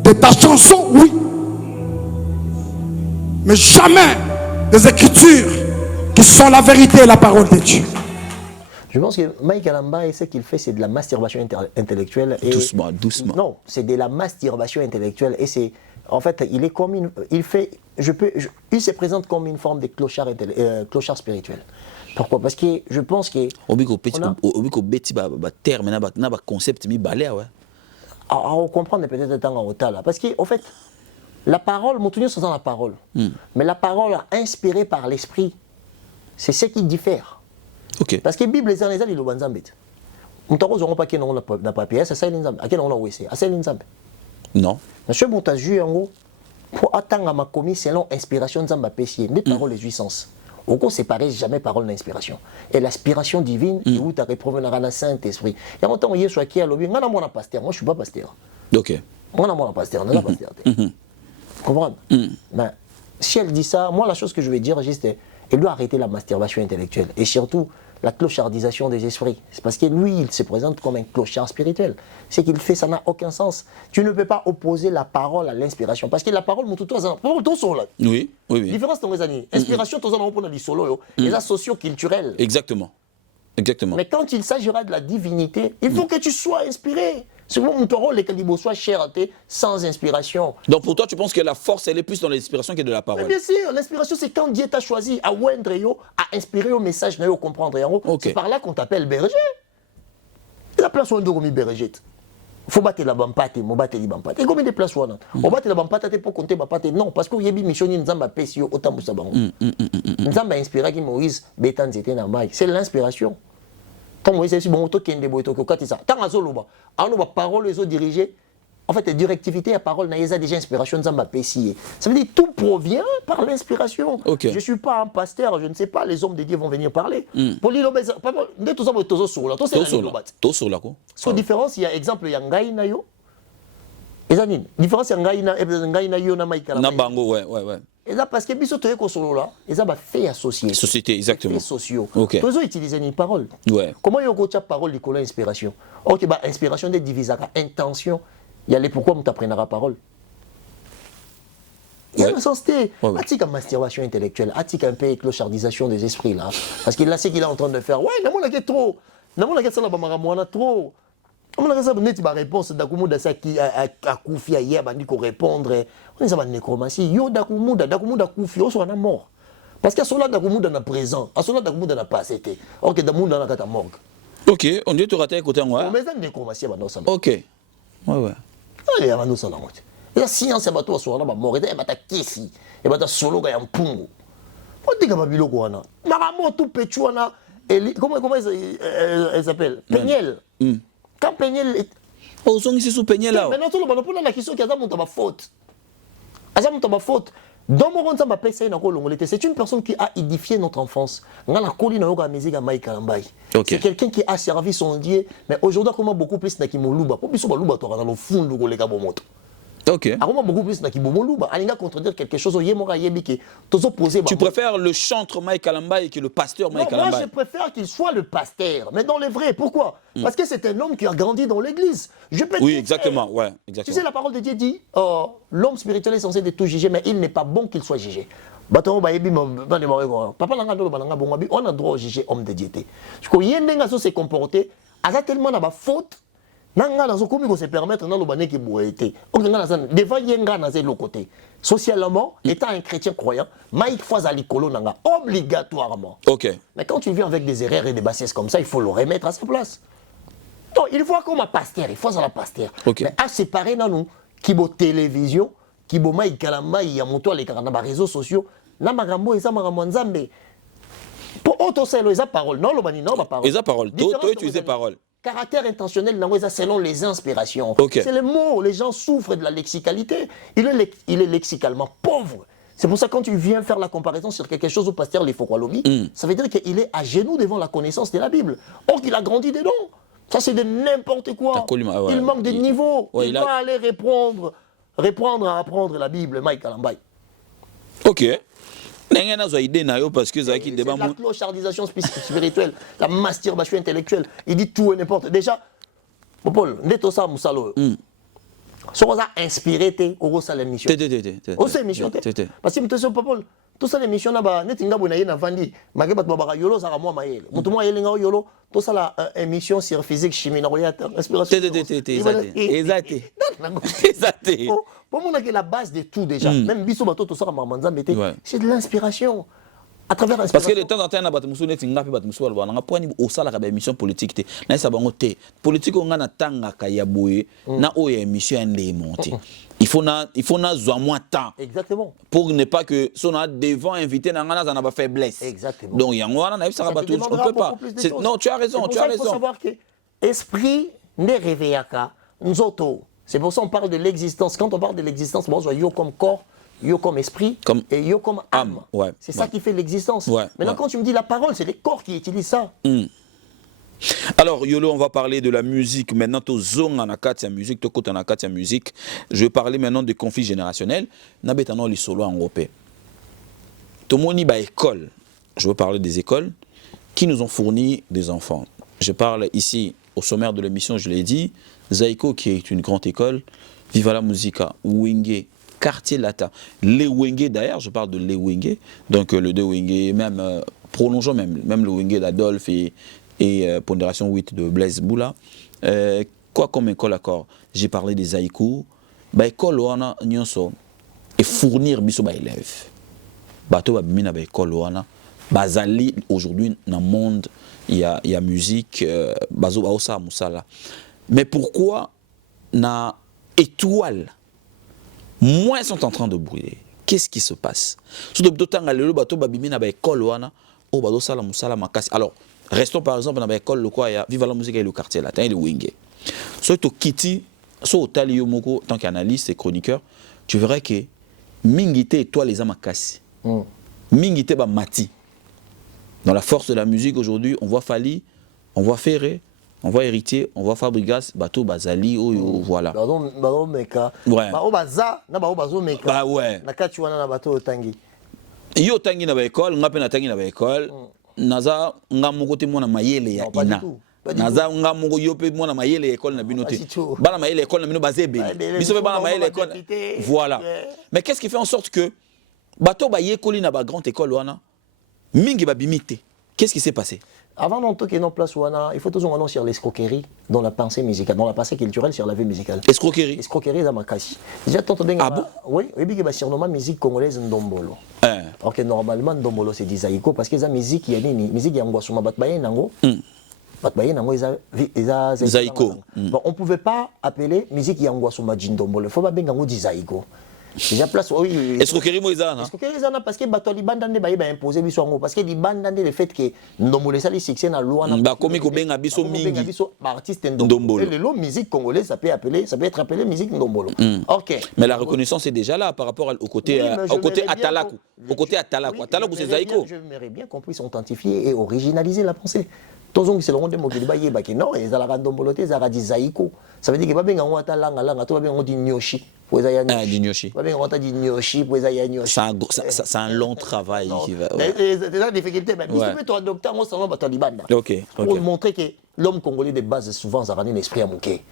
De ta chanson, oui. Mais jamais des Écritures qui sont la vérité et la parole de Dieu. Je pense que Mike Alamba, ce qu'il fait, c'est de la masturbation intellectuelle. Et doucement, doucement. Non, c'est de la masturbation intellectuelle. Et c'est, en fait, il est comme une, il se présente comme une forme de clochard, clochard spirituel. Pourquoi? Parce que je pense que... concept mi balai, ouais. On comprend peut-être temps en retard là. Parce qu'en fait, la parole, Montounier c'est dans la parole. Mais la parole inspirée par l'esprit, c'est ce qui diffère. Okay. Parce que la Bible, les gens, ils ont des on ne pas qu'il y a papier, c'est ça, ils ont non. Monsieur Boutaju, pour attendre ma commis selon inspiration de Zamba Pessie, des paroles les jouissances. On ne sépare jamais parole d'inspiration. Et l'inspiration divine, et où tu as réprové dans le Saint-Esprit. Il y a un moment où il y a qui a lobby, moi je ne suis pas pasteur. Ok. Moi je ne suis pas pasteur, je ne suis pas pasteur. Vous comprenez? Mais si elle dit ça, moi la chose que je vais dire, juste, elle doit arrêter la masturbation intellectuelle. Et surtout, la clochardisation des esprits. C'est parce que lui, il se présente comme un clochard spirituel. Ce qu'il fait, ça n'a aucun sens. Tu ne peux pas opposer la parole à l'inspiration. Parce que la parole, oui, oui. Différence dans les années. Inspiration, tu as dit solo, les socio-culturels. Exactement. Exactement. Mais quand il s'agira de la divinité, il faut que tu sois inspiré. C'est bon, mon rôle est que l'Ibo soit cherté sans inspiration. Donc pour toi, tu penses que la force, elle est plus dans l'inspiration que de la parole? Mais bien sûr, l'inspiration, c'est quand Dieu t'a choisi à oindre, à inspirer au message, à comprendre. Okay. C'est par là qu'on t'appelle berger. La place où on doit berger. Il faut battre la bampate, il faut battre la bampate. Et combien de places on a? On battre la bampate pour compter la bampate. Non, parce qu'il y a des missions qui nous ont payé au temps où ça va. Nous avons inspiré Moïse, Bétan, c'était normal. C'est l'inspiration. Tant Moïse est bon, tant que parole les autres dirigés, en fait, directivité à parole, n'a déjà inspiration, ça m'a payé. Ça veut dire que tout provient par l'inspiration. Okay. Je ne suis pas un pasteur, je ne sais pas, les hommes de Dieu vont venir parler. Pour l'île, tout ça, tout sur la. Tout sur la quoi. Sur différence, il y a exemple, il y a Ngaï Nayo. Ezanine, différence, il y a Ngaï Nayo, na Maïka. Na bango, ouais. Et là, parce que biso toye ko solo là, et ça va fait associer. Société, exactement. Fait sociaux. Ok. Tous ils utilisent une parole. Ouais. Comment ils ont parole, ils inspiration. Ok, bah inspiration des divisaka, intention. Il y a les pourquoi on t'apprendra parole. Il y a un sens T. Atika masturbation intellectuelle, atika un peu clochardisation des esprits là. Parce qu'il a ce qu'il est en train de faire. Ouais, n'a mon a trop. N'a mon a ça là bamara trop. On a dit ma réponse d'Akumouda qui a Koufi hier, bandi qu'on répondre. On est en nécromancie. Yo Dakumouda Koufi, on soit mort. Parce qu'à cela Dakumouda n'a présent, à cela Dakumouda n'a pas accepté. Ok, Dakumouda n'a pas morgue. Ok, on dit tu raté côté moi. Mais c'est nécromancie, bah non ça. Ok. Ouais. Allez, à nous ça la moitié. La science est bateau sur la mort, et bata kesi, et bata solo ga mpungu. On dit que babilo kwana. Maramo tout pechuana. Comment elle s'appelle? Peniel. Quand Peniel est... Oh, son ici sous Peniel là. Maintenant, tout le monde a la question qui a ma faute. Ma faute. Dans mon rôle, c'est une personne qui a édifié notre enfance. C'est quelqu'un qui a servi son Dieu. Mais aujourd'hui, comment beaucoup plus n'a qu'il m'a dans le fond de ok. Beaucoup plus n'a qu'il m'a contredire quelque chose. Tu préfères le chantre Mike Alamba que le pasteur Mike Alamba? Moi, je préfère qu'il soit le pasteur. Mais dans le vrai, pourquoi? Parce que c'est un homme qui a grandi dans l'église. Oui, exactement. Ouais, exactement. Tu sais, la parole de Dieu dit l'homme spirituel est censé de tout juger, mais il n'est pas bon qu'il soit jugé. Papa, on a droit de juger l'homme de Dieu. Parce qu'il y a des gens qui se comportent, ils ont tellement de faute. Comment se permettre dans le qui boité. Devant yenga dans le côté. Socialement, étant un chrétien croyant, Mike Foza Likolo nanga obligatoirement. Ok. Mais quand tu viens avec des erreurs et des bassesses comme ça, il faut le remettre à sa place. Donc, il faut comme un pasteur, il faut ça la pasteur. Okay. Mais à séparer dans nous, qui bo télévision, qui bo Mike Kalamba, il y a mon toit les réseaux sociaux, na magambo et ça magambo nzambe. Pour auto c'est les paroles, non le bani non ma parole. Les paroles, toi utiliser parole. Caractère intentionnel, selon les inspirations. Okay. C'est le mot, les gens souffrent de la lexicalité. Il est lexicalement pauvre. C'est pour ça que quand tu viens faire la comparaison sur quelque chose au pasteur Lefokwa-Lobi, ça veut dire qu'il est à genoux devant la connaissance de la Bible. Or qu'il a grandi dedans. Ça c'est de n'importe quoi. Il manque de niveau. Il va aller reprendre à apprendre la Bible, Mike Alambay. Ok. Parce que c'est la clochardisation spirituelle, la masturbation intellectuelle. Il dit tout et n'importe. Déjà, Paul, neto ça Moussalo. Si on a inspiré, on a l'émission. On a l'émission. Parce que Paul, tout ça l'émission là-bas, netinga bonaye na vandi, mage bat babaka yolo ça moi maël. Mutumo maël nga yolo, tout ça la émission sur physique, chimie, na respiration. Exact. Pour moi, c'est la base de tout déjà. Même biso bato tout ça c'est de l'inspiration. À travers parce que de temps en temps, on a une émission politique. Politique, on a il faut moins de temps. Exactement. Pour ne pas que son devant invité n'a faiblesse. Exactement. Donc, il y a on ne peut pas. Non, tu as raison. Il faut savoir que l'esprit n'est réveillé à nous autres. C'est pour ça qu'on parle de l'existence. Quand on parle de l'existence, on voit yo comme corps, yo comme esprit et yo comme âme. Ouais, c'est ça qui fait l'existence. Ouais, maintenant, quand tu me dis la parole, c'est les corps qui utilisent ça. Alors, Yolo, on va parler de la musique. Maintenant, tu zones en akatia musique, tu côté en akatia musique. Je vais parler maintenant de conflits générationnels. Nabetano li solo en européen. Tomoni ba école. Je veux parler des écoles qui nous ont fourni des enfants. Je parle ici au sommaire de l'émission, je l'ai dit, Zaiko qui est une grande école, Viva la Musica, Wenge, Quartier Latin, les Wenge d'ailleurs, je parle de les Wenge, donc le de Wenge, même prolongeons même le Wenge d'Adolphe et Pondération 8 de Blaise Boula. Quoi comme école encore? J'ai parlé des Zaiko, bah école wana nyonso et fournir biso ba élèves. Bato ba bimina ba école wana bazali aujourd'hui dans le monde il y a musique bazo ba osa musala. Mais pourquoi na étoile moins sont en train de brûler? Qu'est-ce qui se passe? Surtout tanga lelo bato ba bimina ba école wana o bazo sala musala makasi. Alors restons par exemple dans l'école, le quoi, il y a Viva la Musique et le quartier latin et le Wenge. Surtout Kitty, soit au Tali Yomoko, tant qu'analyste et chroniqueur, tu verrais que Mingite et toi les amakasi. Mingite ba mati. Dans la force de la musique aujourd'hui, on voit Fali, on voit Ferré, on voit Héritier, on voit Fabrigas, Bato Bazali, voilà. Bazo Meka. Ouais. Bao Baza, na Bao Bazo Meka. Bah ouais. Na Kachuana na Bato Tangi. Yo Tangi na ba école, ngape na Tangi na ba école. Naza ngamuko te mona mayele ya ina. Naza ngamuko yope mona mayele ya école na binote. Bana mayele école na bino bazebe. Biso be bana mayele école. Voilà. Mais qu'est-ce qui fait en sorte que bato ba yekoli na ba grande école wana mingi ba bimite. Qu'est-ce qui s'est passé? Avant d'entrer qu'il y ait une place wana, il faut toujours annoncer sur l'escroquerie dans la pensée musicale, dans la pensée culturelle sur la vie musicale. Escroquerie. Escroquerie dans ma casse. Déjà tant bien. Ah bon? Oui, et puis que surnommé musique congolaise ndombolo. Alors que normalement ndombolo c'est des Zaiko parce que la musique il y a une musique qui engouasse ma batbaye nango. Batbaye nango ils Zaiko. Bon, on pouvait pas appeler musique qui engouasse ma ndombolo. Il faut pas bien ngo di Zaiko. Déjà place oui. Escroquerie moïsana. Escroquerie zana parce que bato libanda ne ba imposer biso ngo parce que libanda ne le fait que ndombolo ça les succès na loi na ba komi ko benga biso mingi. Biso artiste ndombolo. Et le musique congolaise ça peut être appelé musique ndombolo. OK. Mais la reconnaissance est déjà là par rapport au côté Atalaku. Au côté Atalaku. Atalaku c'est Zaiko. Je m'aurais bien compris s'authentifier et originaliser la pensée. Tozong c'est le monde de Mokiliba yebaki non et zala ndombolo te zala di Zaiko. Ça veut dire que ba benga ngo atalanga langa to ba benga ngo di nyoshi. C'est un long travail qui va. C'est la difficulté. Mais si tu es un docteur, on s'en va à Libanda. Pour montrer que l'homme congolais de base, souvent, ça a un esprit à manquer.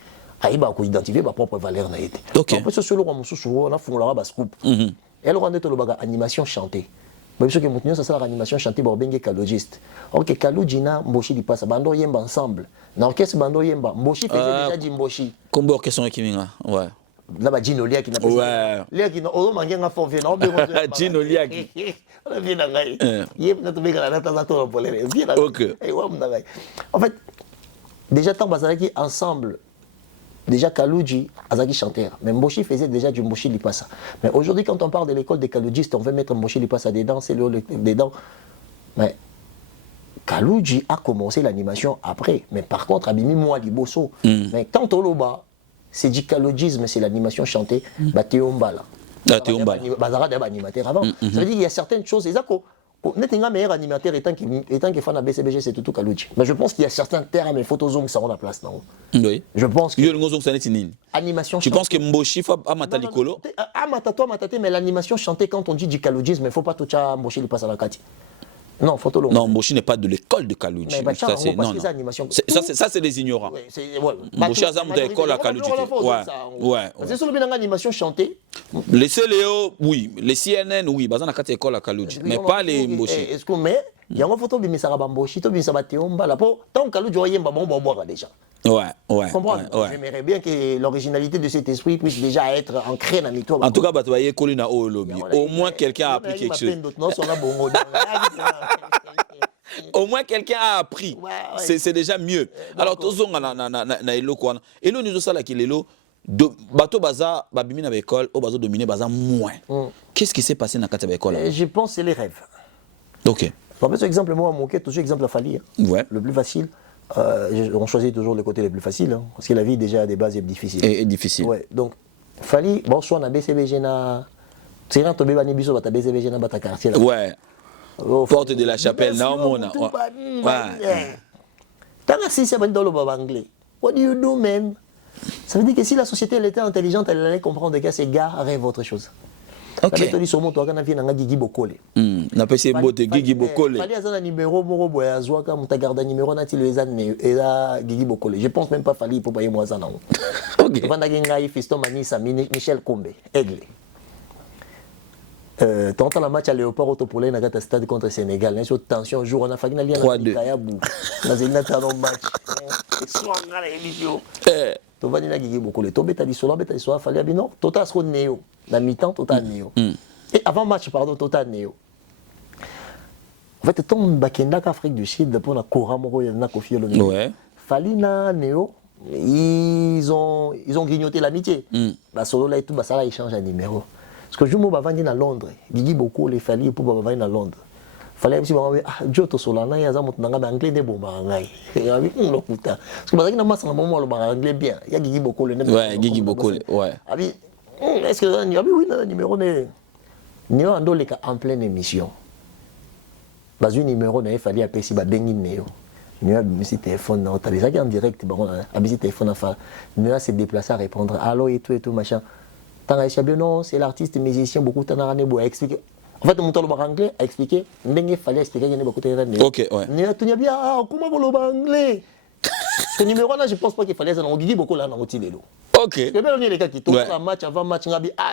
Il va identifier ma propre valeur. Après, ce solo, on a fait un scoop. Et alors, on a fait animation chantée. Mais ce que nous ça c'est l'animation chantée par Bengue Kalogiste. Ok, Kalogina, Mboshi di passe, Bando Yemba ensemble. Dans l'orchestre Bando Yemba, Mboshi faisait déjà du Mboshi. Comme orchestre Kiminga, ouais. Là-bas, Gino Liaki n'a pas ouais. Liaki n'a pas mangé un fort vieux. Gino Liaki. On a vu la gaille. Il n'a pas la nata zato pour les vieux. Ok. En fait, déjà, tant Bazalaki ensemble, déjà Kalouji, Azaki chanteur. Mais Mboshi faisait déjà du Mboshi Lipasa. Mais aujourd'hui, quand on parle de l'école des Kaloujistes, on veut mettre Mboshi Lipasa dedans, c'est dedans. Mais Kalouji a commencé l'animation après. Mais par contre, Abimi Moua Liboso. Mais quand on l'a c'est du calodisme, c'est l'animation chantée. Théombala. Bazara d'abord animateur avant. Ça veut dire qu'il y a certaines choses. C'est ça que un meilleur animateur étant que fan à BCBG, c'est tout Kalodji. Mais je pense qu'il y a certains termes et photos qui seront à la place. Non? Oui. Je pense que. Animation chantée. Tu penses que Mboshi fa amata likolo? Amata toi matate, mais l'animation chantée quand on dit du calodisme, il ne faut pas toucher à Mboshi le passe à la kati. Non, photo longue. Non, Mboshi n'est pas de l'école de Kalouji. Mais ça, c'est non. Ça, c'est des ignorants. Mboshi a de l'école à Kalouji. Ouais. C'est sur le animation chantée. Les CLO, oui. Les CNN, oui. Bazan a 4 écoles à Kalouji. Mais pas les Mboshi. Est-ce que, mais, il y a une photo de Misara Mboshi, de Misara Teomba, là, pour tant que Kalouji, il y a un bon déjà. Ouais. J'aimerais bien que l'originalité de cet esprit puisse déjà être ancrée dans l'histoire. En tout cas, au moins quelqu'un a appris quelque chose. Au moins quelqu'un a appris. C'est déjà mieux. Alors, tous na elo quoi. Elo nous ça là qui l'élo de bateau baza babimi na école au bateau dominé baza moins. Qu'est-ce qui s'est passé dans cette école? Je pense que c'est les rêves. OK. Par exemple, moi, mon cas, toujours exemple à Fali. Ouais. Le plus facile. On choisit toujours le côté le plus facile, hein, parce que la vie déjà a des bases difficiles. Et difficile. Ouais, donc, Fali, bon, soit on a BCBG na. C'est quand on a BCBG na BCBG na bata quartier. Ouais. Porte de la Chapelle, non, mon. Ouais. Tant que si c'est dans le anglais, what do you do, man? Ça veut dire que si la société elle était intelligente, elle allait comprendre que ces gars rêvent autre chose. OK. Tu as dit sur mon toit, quand on a vu Gigi Bokole. On appelle ça Gigi Bokole. Fali a un numéro, Moro Boyazoua, quand tu as gardé un numéro, on a dit Gigi Bokole. Je pense même pas Fali pour payer moi ça. OK. Quand on a eu Fiston Manissa, Michel Kombe, Aigle. Tant la match à Léopard Autopolé, dans le stade contre le Sénégal, il y a une tension, jour on a fait une alliance avec Kayabou. Dans une match. Tu vas dire Gigi Bokole. Tu vas dire Sola, Fali Abino, tu as dit Néo. La mi-temps, total Néo. Et avant match, pardon, total Néo. En fait, ton Bakenda Afrique du Sud, pour la Koramoro, il y a Kofi Olomide. Ouais. Fali na Néo, ils ont grignoté l'amitié. Solo là et tout, ça là, ils changent un numéro. Parce que je me suis à Londres. Gigi Bokole, les Fali pour me à Londres. Fallait aussi me dire, je suis là, il y a un anglais de bon anglais. Il y a un parce que parce que dans ma moment le anglais bien. Il y a Gigi Bokole. Ouais, Gigi Bokole, ouais. Est-ce que oui, le numéro n'est en pleine émission. Dans un numéro, il fallait appeler si Bengi Néo. Nous avons un téléphone, on a déjà en direct, on a un téléphone, nous avons se déplacer à répondre, allô et tout, machin. Non, c'est l'artiste musicien, beaucoup de temps à expliquer. En fait, mon tour anglais a expliqué, il fallait expliquer qu'il y a beaucoup de temps. OK, ouais. Nous avons bien, comment vous parlez anglais? Ce numéro là, je pense pas qu'il fallait ça. On dit beaucoup là dans le tilo. OK. Il y a les gars qui tournent un match avant match,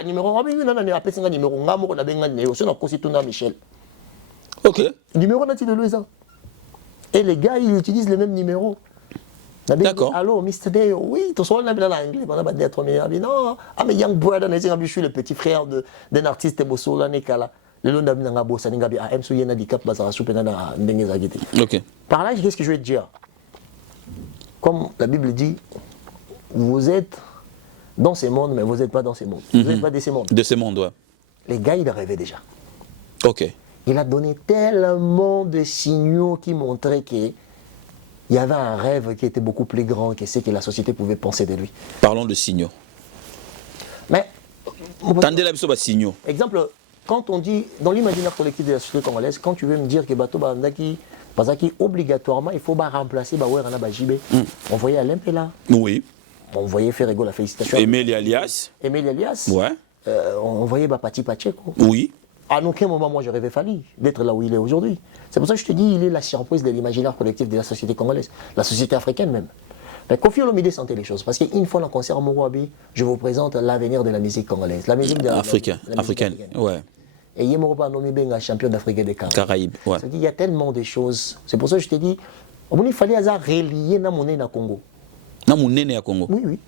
numéro, on a appelé ça numéro, on a appelé ça numéro, Michel. OK. Numéro là, tu le ça. Et les gars, ils utilisent le même numéro. D'accord. Allô, Mr. Deo, oui, tu sois là dans l'anglais, on a dit 3 milliards. Non, mais Young Brother, je suis le petit frère d'un artiste Bosso, là, Nekala. Le nom d'un boss, un gars, M. Souyena Dikap, Bazara Soupena, Ndengezagiti. OK. Par là, qu'est-ce que je vais te dire? Comme la Bible dit, vous êtes dans ce monde, mais vous n'êtes pas dans ce monde. Vous n'êtes pas de ce monde. De ce monde, ouais. Les gars, ils rêvaient déjà. OK. Il a donné tellement de signaux qui montraient qu'il y avait un rêve qui était beaucoup plus grand que ce que la société pouvait penser de lui. Parlons de signaux. Mais, tendez la biso ba signaux. Exemple, quand on dit, dans l'imaginaire collectif de la société congolaise, quand tu veux me dire que Bato Bandaki, obligatoirement, il faut remplacer Baouerana Bajibé. On voyait Alain Pella. Oui. On voyait Ferrego, la félicitation. Emile Alias. Emile Alias. Ouais. On voyait Bapati Pacheco. Oui. À aucun moment, moi, je rêvais Fali d'être là où il est aujourd'hui. C'est pour ça que je te dis, il est la surprise de l'imaginaire collectif de la société congolaise, la société africaine même. Mais Kofi Olomide sentait les choses. Parce qu'une fois dans le concert Mourouabi, je vous présente l'avenir de la musique congolaise. La musique africaine. Ouais. Et Yemoroba nommé Benga champion d'Afrique et des Caraïbes. Ouais. C'est-à-dire qu'il y a tellement de choses. C'est pour ça que je te dis, il fallait relier na monnaie na Congo. Na monnaie na Congo. Oui, oui.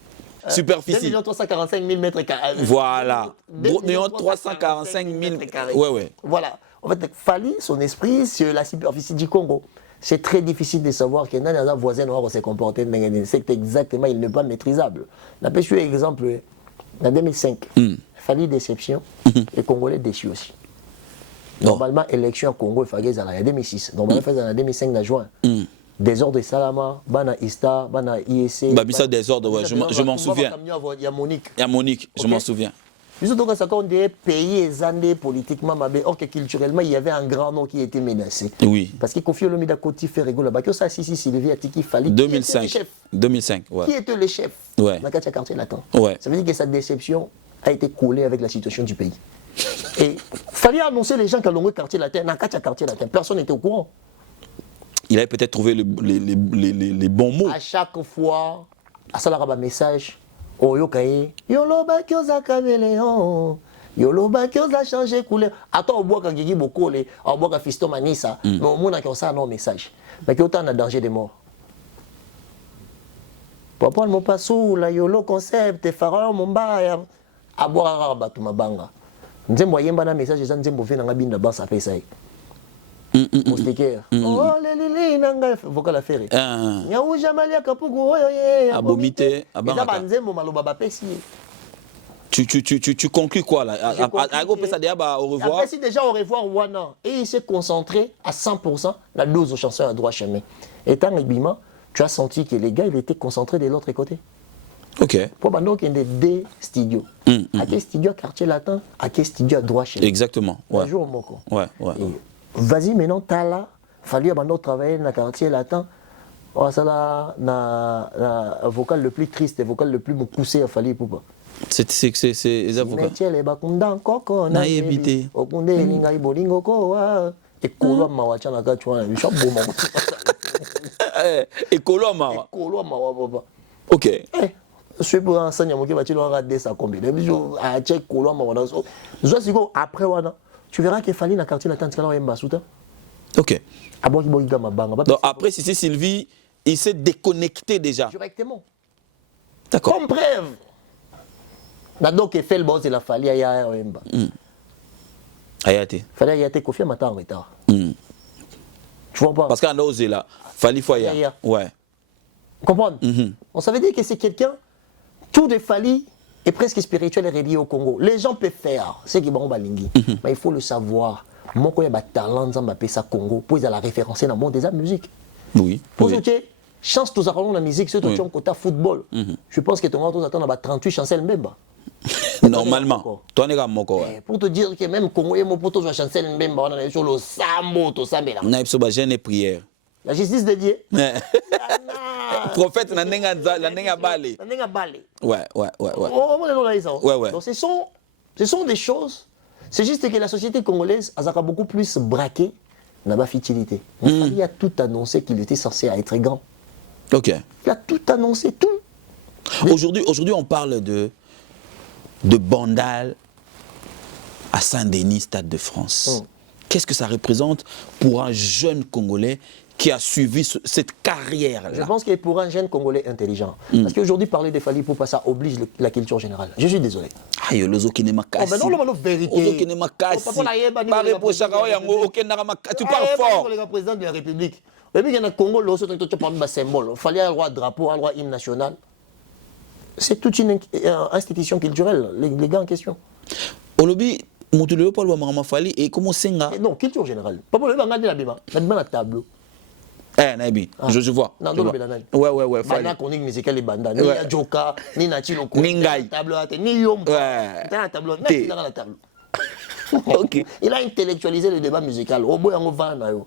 Superficie. 2 345 000 mètres carrés. Voilà. 2 345 000 carrés. Ouais. Voilà. En fait, Fali, son esprit, c'est la superficie du Congo. C'est très difficile de savoir qu'il y a un voisin noir qui s'est comporté. C'est exactement, il n'est pas maîtrisable. On a pris un exemple, en 2005, Fali déception, et Congolais déçus aussi. Normalement, élection au Congo, il fallait en 2006. Normalement, il fallait en 2005, en juin. Désordre Salama, Bana Ista, Bana IEC. Babissa désordre, ouais, je m'en souviens. Il y a Monique. Il y a Monique, je m'en souviens. Nous avons quand des pays et politiquement, or que culturellement, il y avait un grand nom qui était menacé. Oui. Parce que Kofi Olomide a côté fait rigoler. Parce que ça, si Sylvie Atiki fallait. 2005. 2005, ouais. Qui était le chef? Ouais. Dans le quartier latin. Ouais. Ça veut dire que sa déception a été collée avec la situation du pays. Et il fallait annoncer les gens qui ont le quartier latin, dans le quartier latin. Personne n'était au courant. Il avait peut-être trouvé les bons mots. À chaque fois, à ça, un message. Oyokaye, Yoloba Kyoza Caméléon, Yoloba Kyoza changé couleur. Attends, on voit quand Guigui Bokole, on voit quand Fiston Manissa, mais au monde qui a ça, non message. Mais qui autant de danger de mort. Papa, mon passou, la Yolo concept, Pharaon, mon bas, à boire à rabat, ma banga. Nous avons envoyé un message, nous avons fait un bin de bas, ça fait ça. Moustiquaire. Oh, les nanga vocal affaire. Nyaou jamalia kapugu abomité abanga. Nzembo maloba bapesi. Tu conclus quoi là? Ago pesa au revoir. Après déjà au revoir wana et il s'est concentré à 100% la dose aux chansons à droit chemin. Étant Ebima, tu as senti que les gars ils étaient concentrés de l'autre côté. OK. Pour maintenant qu'il y ait des studios. À quel studio quartier latin, à quel studio à droit chemin. Exactement. Ouais. Un jour moko. Ouais. Vas-y maintenant, t'as là, fallu travailler dans le quartier latin. Oh, ça là, na vocal le plus triste, le vocal le plus poussé, il fallait pour pas. C'est les avocats. Métier les bakunda koko na évité. Okunde linga ibolingo ko wa. Ekolo mawacha na kachwa na shop boma. Ekolo mawa. Ekolo mawa baba. OK. Je suis pour enseigner mon qui va tu regarder ça combien. Mais je a check ekolo mawa. Je suis après wana. Tu verras qu'il fallait dans le quartier latin quand on est OK. Donc après, si c'est Sylvie, il s'est déconnecté déjà. Directement. D'accord. Comme preuve. Donc, il fait le boss de la Fali à Wemba. Ayate. Fali Ayate, Kofi Mata en retard. Tu vois pas? Parce qu'on a osé là. Fali Foya. Ouais. Comprendre? On savait dire que c'est quelqu'un, tout de Fali est presque spirituel et relié au Congo. Les gens peuvent faire ce qui vont balingi. Mais il faut le savoir. Moi, quand il y a un talent dans le Congo, pour la référencer dans le monde de la musique. Oui. Pour que chance tous dans la musique, surtout dans le côté football. Je pense que tu attends 38 chansons même. Normalement. Toi, tu es pour te dire que même Congo, il y a pour toi chanter même, on a sur le sambo, tout ça, mais là. On a une prière. La justice de Dieu. Prophète, la nenga balé. Ouais. Donc ce sont des choses. C'est juste que la société congolaise a beaucoup plus braqué dans la futilité. Il a tout annoncé qu'il était censé être grand. OK. Il a tout annoncé, tout. Aujourd'hui, on parle de Bandal à Saint-Denis, Stade de France. Qu'est-ce que ça représente pour un jeune Congolais qui a suivi cette carrière-là? Je pense que pour un jeune Congolais intelligent, parce qu'aujourd'hui, parler de Fali Poupa, ça oblige la culture générale. Je suis désolé. Ah, il y a le qui n'est pas cassé. Oh, mais non, vérité. Le qui n'est pas cassé. Tu parles fort. Le président de la République. Mais il y a un Congo, tu parles de symbole. Il fallait un droit drapeau, un droit hymne national. C'est toute une institution culturelle, les gars en question. Olobi, Moutouléo, Paul Wamama Fali, et comment c'est ça? Non, culture générale. Pas pour le regarder la bima, la tableau. Nabi, je vois. Non, Ouais. Banda chronique musicale et banda. Ni ya Joka, ni Natilo. Ni Ngai. Tableau, ni Yom. Dans la tableau. Dans la tableau. Ok. Il a intellectualisé le débat musical. Au bout, on va en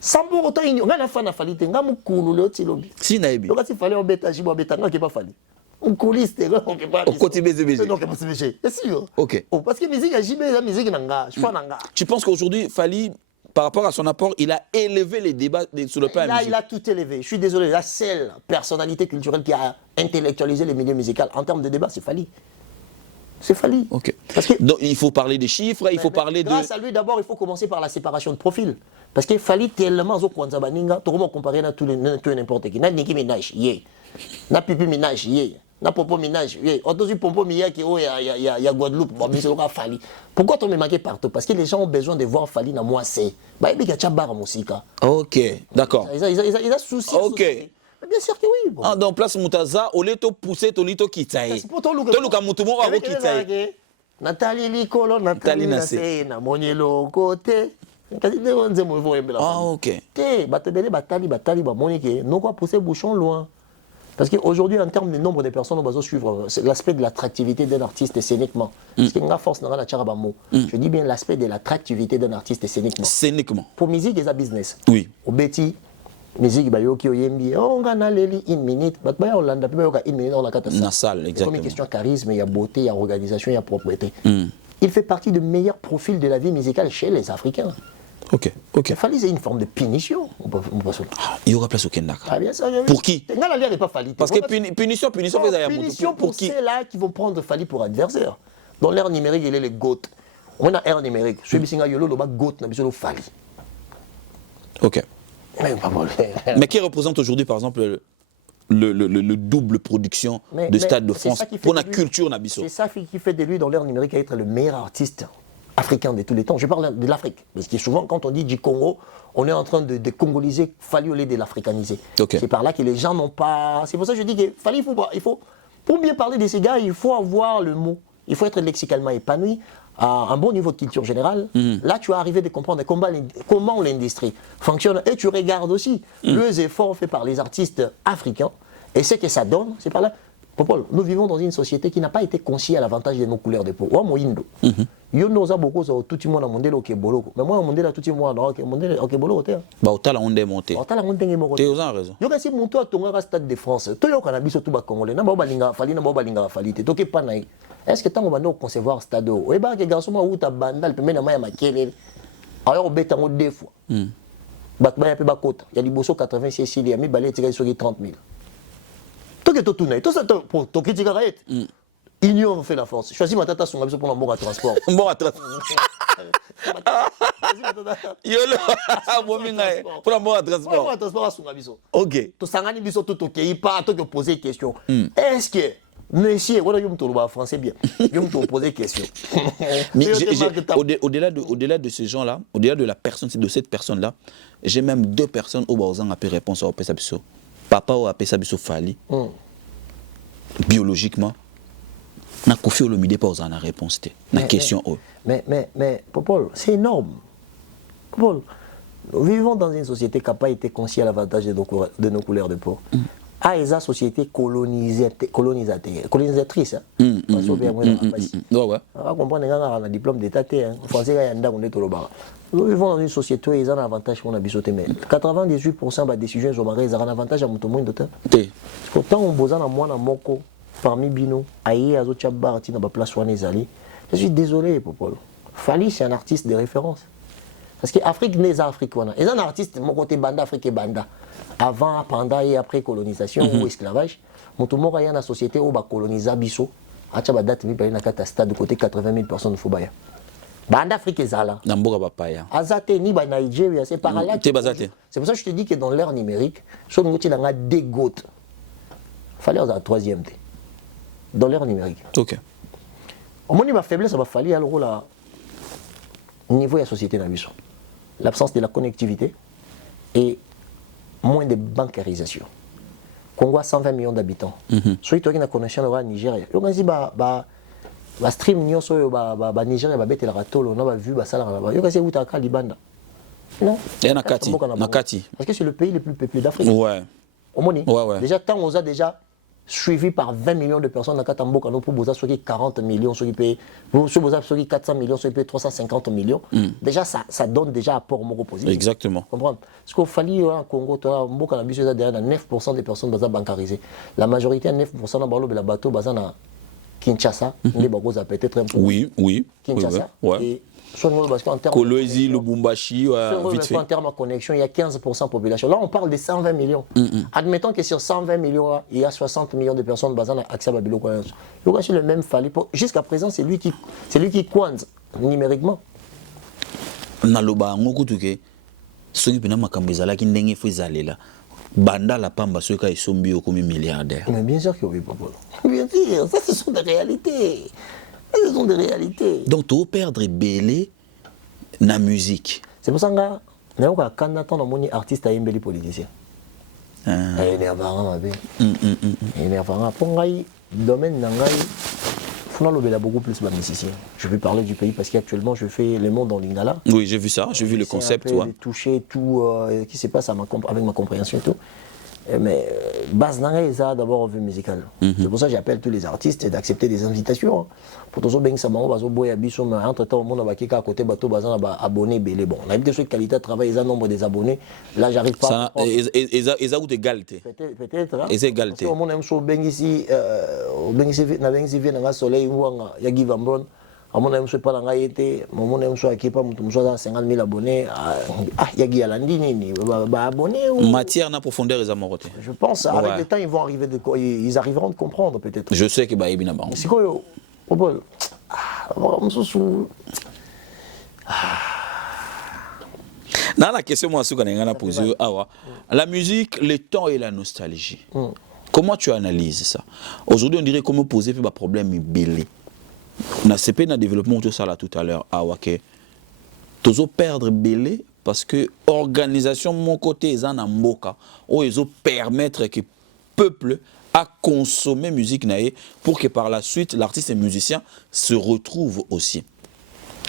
sans pour autant, il y a un fan à Fali, il y a un coulou, le tilobi. Si, Nabi. Donc, s'il fallait un bêta, je vois bêta, non, qui n'est pas Fali. On coulisse, on peut pas. Au côté BZBG. Non, c'est BG. C'est sûr. OK. Parce que la musique, la musique, je crois, nanga. Tu penses qu'aujourd'hui, Fali, par rapport à son apport, il a élevé les débats sur le plan musical? Il a tout élevé. Je suis désolé, la seule personnalité culturelle qui a intellectualisé les milieux musicaux en termes de débat, c'est Fali. C'est Fali. OK. Parce que, donc, il faut parler des chiffres, il faut parler grâce à lui, d'abord, il faut commencer par la séparation de profil. Parce qu'il Fali tellement au Kwanzabaninga, tout le monde comparé à tout n'importe qui. Na Nicki Minaj, na Pipi Minaj, na Popo Minaj, autour Popo Miyake, il y a Guadeloupe, bon, mais c'est Fali. Pourquoi on me manqué partout? Parce que les gens ont besoin de voir Fali dans moi, c'est. Bah, il y a Tchabar Moussika. OK, d'accord. Il a souci. OK. Bien sûr que oui. Bon. Ah, donc, place Moutaza, au lieu de pousser, au lieu de quitter. C'est pour toi, le quitter. Nathalie Licolo, Nathalie Nassé, na Monielo côté. Ah, OK. Batali, Monique, non quoi pousser bouchon loin. Parce qu'aujourd'hui, en termes de nombre de personnes, on va suivre l'aspect de l'attractivité d'un artiste scéniquement. Parce qu'il y a force dans la charabamo. Je dis bien l'aspect de l'attractivité d'un artiste scéniquement. Scéniquement. Pour musique, c'est un business. Oui. Au Betty, musique, bayoki oyembi, on gagne les 1 minute, mais on l'a 1 minute, on a 4 Nasal, exactement. Comme une question de charisme, il y a beauté, il y a organisation, il y a propreté. il fait partie du meilleur profil de la vie musicale chez les Africains. Ok. Il fallait une forme de punition. Il y aura place au Kenya. Ah, bien sûr, pour qui? Parce que punition, pour ceux-là qui vont prendre Fali pour adversaire. Dans l'ère numérique, il est le GOAT. On a l'ère numérique. Je suis le GOAT, le Fali. Ok. Mais qui représente aujourd'hui, par exemple, le double production de Stade de France pour la culture Nabiso? C'est ça qui fait de lui, dans l'ère numérique, être le meilleur artiste africain de tous les temps. Je parle de l'Afrique. Parce que souvent, quand on dit du Congo, on est en train de congoliser Fali au lieu de l'africaniser. Okay. C'est par là que les gens n'ont pas... C'est pour ça que je dis que Fali, il faut... Pour bien parler de ces gars, il faut avoir le mot. Il faut être lexicalement épanoui, à un bon niveau de culture générale. Là, tu vas arriver à comprendre comment l'industrie fonctionne. Et tu regardes aussi les efforts faits par les artistes africains. Et ce que ça donne, c'est par là... Popol, nous vivons dans une société qui n'a pas été consciente à l'avantage de nos couleurs de peau. Yo noza beaucoup sur tout le monde a monté au Kebolo. Mais moi, on a tout le monde au Kebolo. Bah, au tal, on est monté. Au tal, on est monté. Tu as raison. Yo kasi monto à ton stade de France. Toi, yo kana biso tout ba congolais. Na ba balinga fali, na ba balinga fali. Te pas naï. Est-ce que tant on va nous concevoir stade o? Et bah que garçon ma ou ta bandal, peut même na ma makele. Alors on bête en deux fois. Bat ba pe ba kota. Il y a liboso 86 il y a mi balé tika sur 30 000. Toi que tout naï. Tout ça pour ton critique arrête. Union fait la force. Choisis ma tata son pour l'amour à transport. Bon à transport. Yolo, pour l'amour à transport. Pour l'amour à transport à son abiso. Ok. Tu sangani biso tout ok, il pas toi que poser question. Est-ce que monsieur, voilà je me trouve français bien. Je me trouve poser question. Mais au-delà de ces gens-là, au-delà de la personne, de cette personne-là, j'ai même deux personnes au Baozan a pu répondre au Pesabiso. Papa ou a Pesabiso Fali. Biologiquement. Na Kofi Olomide pas en réponse la question. Mais Popol, c'est énorme. Popol, nous vivons dans une société qui n'a pas été consciente à l'avantage de nos couleurs de peau. Ah, et ça, société colonisatrice. On va comprendre un diplôme d'état. Nous vivons dans une société où ils ont un avantage pour nous. 98% des décisions ils ont un avantage à tout le monde. Pourtant, on a besoin de moi, moko. Parmi Bino, Aïe, Azochabar, Tina Place Wanezali. Je suis désolé, Popolo. Fali, c'est un artiste de référence. Parce que l'Afrique n'est pas africaine. Il y a un artiste, mon côté Banda, Afrique et Banda. Avant, pendant et après colonisation ou esclavage, mon tout monde, il y a une société où on colonise Bisso. À Tchabadat, il y a un stade de côté 80 000 personnes de Foubaya. Banda Afrique et Zala. Namboga Papaya. Azate, ni Nigeria, c'est par là. C'est pour ça que je te dis que dans l'ère numérique, sur le côté, il y a des gouttes. Il fallait avoir un troisième thé. Dans l'ère numérique. Ok. Au moins, ma faiblesse, ça va falloir alors là, au niveau de la société dans l'absence de la connectivité et moins de bancarisation. Congo a 120 millions d'habitants. Soit tu as une connexion au Nigeria. Tu as stream Nigeria, Nigeria, la ratolo, on a vu ça là-bas. Tu as vu ta Libanda. Non. Et Nakati. Parce que c'est le pays le plus peuplé d'Afrique. Ouais. Ouais. Déjà, tant on a déjà suivi par 20 millions de personnes dans Katamboka, nous pour Boza, 40 millions, ceux qui payent 400 millions, ceux qui payent 350 millions. Déjà, ça donne déjà apport au positif. Exactement. Comprendre? Parce qu'au Fali, au Congo, Mboka, 9% des personnes sont bancarisées. La majorité, 9% de la bateau, basana Kinshasa, peut-être un peu. Oui. Kinshasa. Ouais. Kolwezi, Lubumbashi, vite fait. En termes de connexion, il y a 15% de population. Là, on parle de 120 millions. Admettons que sur 120 millions, il y a 60 millions de personnes basées dans l'accès à Babylone. C'est le même Fali. Jusqu'à présent, c'est lui qui coince numériquement. Naloba ngokutuke soki pena makambo ezalaki ndenge fo ezalela banda la pamba soki esombi comme milliardaire. Mais bien sûr que oui, papa. Bien sûr, ça ce sont des réalités. Ce sont des réalités. Donc tu perdre belé na musique. C'est pour ça que nous avons un artiste et un politicien. Il est énervant. Il est énervant. Pour le domaine il faut beaucoup plus de musiciens. Je vais parler du pays parce qu'actuellement je fais Le Monde en Lingala. Oui, j'ai vu ça, j'ai vu le concept. Toucher tout qui se passe avec ma compréhension et tout. Mais base ça d'abord vue musicale. C'est pour ça que j'appelle tous les artistes d'accepter des invitations. Pour tous ceux qui sont entre temps, on a à côté bateau abonnés belé. Bon, on a des qualité de travail, ils ont nombre des abonnés. Là, j'arrive pas. Ils ont égalité. Peut-être. Ils égalité. On aime so ben ici, na ben ici vient dans soleil, il y a Guy Van Bron. à mon avis, je ne sais pas dans été, mon avis, je suis pas 50 000 abonnés. Il y a Guyalandini, abonnés. Matière en profondeur, ils ont je pense, avec le temps, ils vont arriver ils arriveront de comprendre peut-être. Je sais que bah, il c'est quoi, dans la question, moi, ce qu'on a posé, la musique, le temps et la nostalgie. Comment tu analyses ça? Aujourd'hui, on dirait comment poser un problème belé. On a CP dans le développement de ça là tout à l'heure. Tu as perdre belé parce que l'organisation de mon côté est en mboka où ils ont permettre que le peuple a consommer musique pour que par la suite l'artiste et musicien se retrouvent aussi.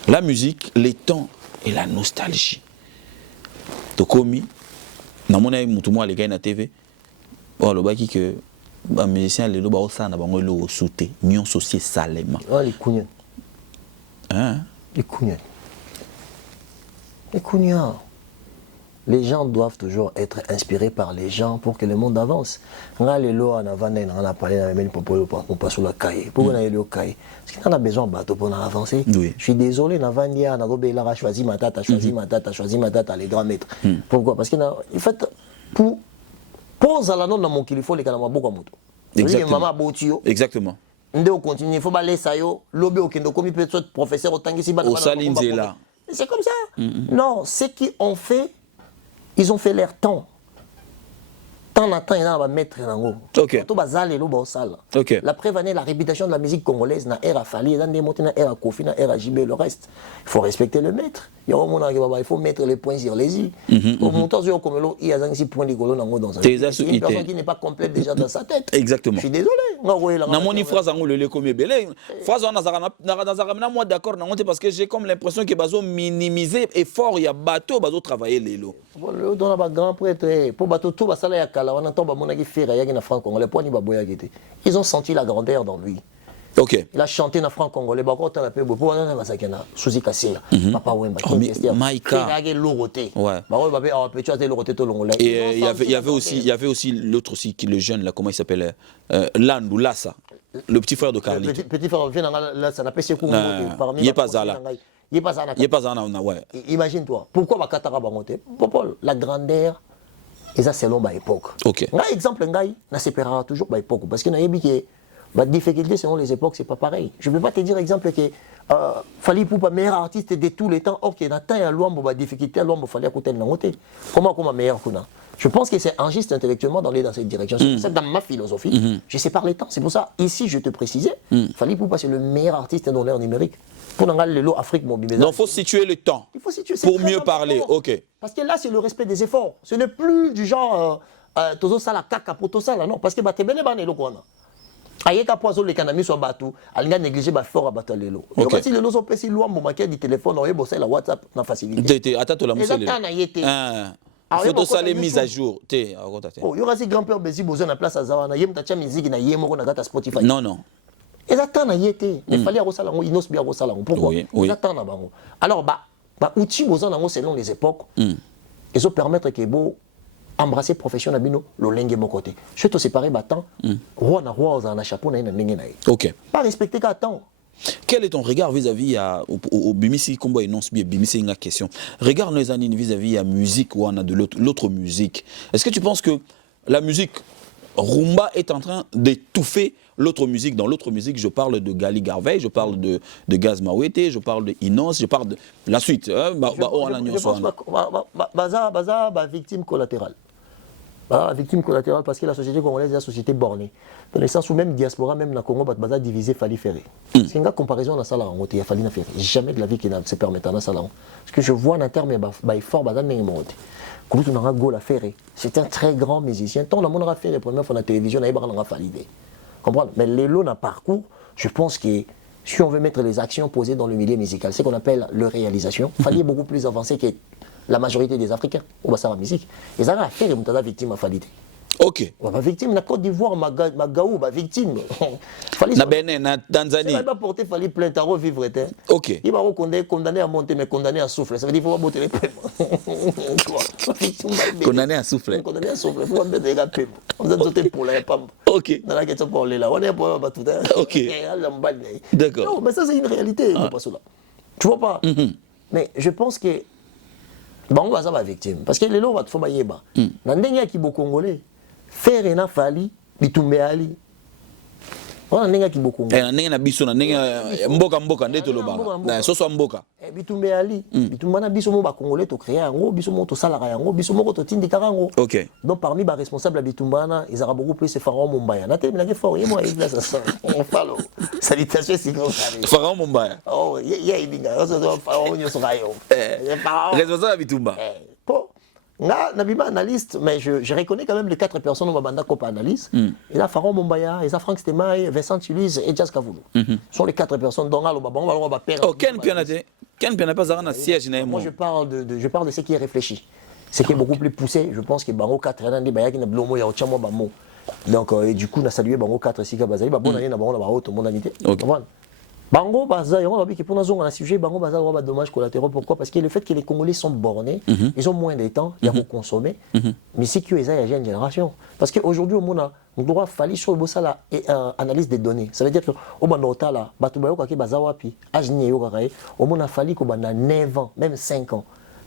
La musique, le temps et la nostalgie. Tu commis dans mon avis, tout les gars na TV. Oh, le baki que les musiciens les loba ça na bango lo sauter nion socié salement. Oh les cougnons. Hein? Les cougnons. Les cougnons. Les gens doivent toujours être inspirés par les gens pour que le monde avance. On a les lois en avant, on a parlé dans les on passe sur la caille. Pourquoi on a les caille? Parce qu'on a besoin de bateau pour avancer. Oui. Je suis désolé, on a choisi ma date, choisi ma date, les grands maîtres. Pourquoi? Parce qu'en fait, pour pose à la nom dans mon qu'il faut les canards beaucoup à moto. Exactement. On continue, il faut balayer ça yo, lobby au kendo comme peut être professeur au tangi si bas. C'est comme ça. Non, ceux qui ont fait, ils ont fait leur temps. Tant en temps, il y a un maître en haut. Ok. La preuve année, la réputation de la musique congolaise n'a pas fallu, il y a des montées, il y a Kofi, il y a JB, le reste. Il faut respecter le maître. Il faut mettre les points sur les i. Au montant il y a un point de golo dans sa vie. C'est une personne qui n'est pas complète déjà dans sa tête. Exactement. Je suis désolé. Dans mon phrase en le comme belé. Phrase on moi d'accord parce que j'ai comme l'impression que bazo minimiser effort il y a bateau bazo travailler les lots. Le don a grand prêtre pour bateau tout ba sala ya kala on entend ba monaki faire ya na franc congolais pour ni ba boya gete. Ils ont senti la grandeur dans lui. OK. Il a chanté dans franc congolais ba ko ta pe bo pour na masakena Suzy Kasila papa Wemba Maïka il a loroté. Ouais. Ba ko ba pe tu as loroté to longolais. Et il y avait aussi l'autre aussi qui le jeune là comment il s'appelle Landou Lassa. Le petit frère de Carly. Petit frère vient là ça n'a pas ses coups parmi il est pas là. Il est pas là ouais. Imagine-toi pourquoi ba katara ba monter Popol la grandeur et ça selon ba époque. OK. Un exemple ngai na séparera toujours ba époque parce que na yebi que la difficulté selon les époques c'est pas pareil. Je ne peux pas te dire exemple que Fally Ipupa meilleur artiste de tous les temps. OK, dans temps il y a l'homme ba difficulté l'homme fallait côté na monter. Comment meilleur kuna. Je pense que c'est injuste intellectuellement d'aller dans cette direction. C'est ça dans ma philosophie. Je sépare les temps. C'est pour ça, ici, je te précisais, Fally Ipupa, c'est le meilleur artiste dans l'ère numérique. Pour dans le lot Afrique mobile. Donc, il faut situer le temps. Il faut situer, pour mieux parler. OK. Parce que là, c'est le respect des efforts. Ce n'est plus du genre, tozo sala kaka pour tout ça, là, non. Parce que tu es bien le quoi. Ayeka poiso le kanami soit batou, alinga négliger ba fort à battre les lots. Donc si les lots sont pesés loin mon maquette du téléphone, on est bossé la WhatsApp na facilité. Attends la monsieur. Photo ça les mises à jour. Il y aura si grand-père Bézi besoin de place à Zawana, yem tacha musique na yemo na gata Spotify. Non. Et ça t'en a yété. Il fallait à Rosalango, inos bien Rosalango. Pourquoi? Oui. Ça t'en a bango. Alors outils besoin nango selon les époques. Ils ont permettre que beau embrasser profession na bino lo lenge mon côté. Je te séparer battant. Roi na na chapeau na ndenge na. OK. Pas respecter qu'à temps. Quel est ton regard vis-à-vis au Bimisi Combo et non Bimisi une question. Regarde nos années vis-à-vis à musique ou on a de l'autre musique. Est-ce que tu penses que la musique rumba est en train d'étouffer l'autre musique? Dans l'autre musique, je parle de Gali Garvey, je parle de Gaz Mawete, je parle de Inos, je parle de la suite. Je pense victime collatérale. Victime collatérale parce que la société congolaise est la société bornée. Dans le sens où même diaspora, même la Congo, baza divisé, fallait faire. C'est une comparaison dans ça là, il fallait faire. Jamais de la vie qui se permet dans ça là. Parce que je vois en termes fort, baza n'est monté. Quand on a Gaulle à faire, c'est un très grand musicien. Tant on a fait les premières fois à la télévision, on a validé. Comprendre? Mais les lots d'un parcours, je pense que si on veut mettre les actions posées dans le milieu musical, c'est ce qu'on appelle le réalisation. Il fallait beaucoup plus avancé que la majorité des Africains au bassin de la musique. Ils avaient affaire à victime à Falidé. OK. Ma victime, la Côte d'Ivoire, Magaou, ma victime. Na Bénin, na Tanzanie. Il va porter Fally plainte à revivre. OK. Il va condamner à monter, mais condamné à souffler. Ça veut dire qu'il faut monter les paiements. Condamné à souffler. Condamné à souffler. Il faut mettre les paiements. On a doté pour la pam. Ok. Dans la question pour là, on est pour tout. Ok. D'accord. Non, mais ça c'est une réalité, pas cela. Tu vois pas? Mais je pense que on va être victime. Parce que les lois, il faut que yeba. Dans les qui sont congolais, faire un afali, bitumbe ali. On a des qui sont congolais. On a biso na mboka ndeto loba. Na soso mboka. Bitumbe ali, bitumbe na biso mo ba congolais to créer yango, biso mo to salara yango, biso mo to tindika yango. OK. Donc parmi les responsables de Bitumbana, ils auront beaucoup plus de Pharaon Mumbaya. Naté mais la fort, moi il ça ça. Salutations c'est comme ça. Pharaon Mumbaya. Oh, il y a une Pharaon Nyoso Rayo. Responsable de Bitumba. Bon. Nabima analyste, mais je reconnais quand même les 4 personnes au Banda Copa Analyse. Il y a Pharaon Mumbaya, il y a Franck Stemaï, Vincent Tulise et Jazz Kavoulou. Ce sont les 4 personnes dont on va perdre. Oh, Ken Piana pas un siège. Moi je parle de ce qui est réfléchi. Ce qui est beaucoup plus poussé, je pense que Bango 4 ans, il y a un blomo, il y a un bamo. Donc, et du coup, on a salué Bango 4 ici, Bazali, bonne année, on a haute mondanité. Bango Baza, on a vu que pour nous, on a un sujet, Bango Baza, on a des dommages collatéraux. Pourquoi? Parce que le fait que les Congolais sont bornés, ils ont moins de temps, ils ont consommé, mais c'est qu'il y a une génération. Parce qu'aujourd'hui, on doit falloir sur le bossa la analyse des données. Ça veut dire que au Banota là, Batubayo Kaki Bazawapi, Ajni Yogaray, au monde a fallu qu'on a 9 ans, même 5 ans.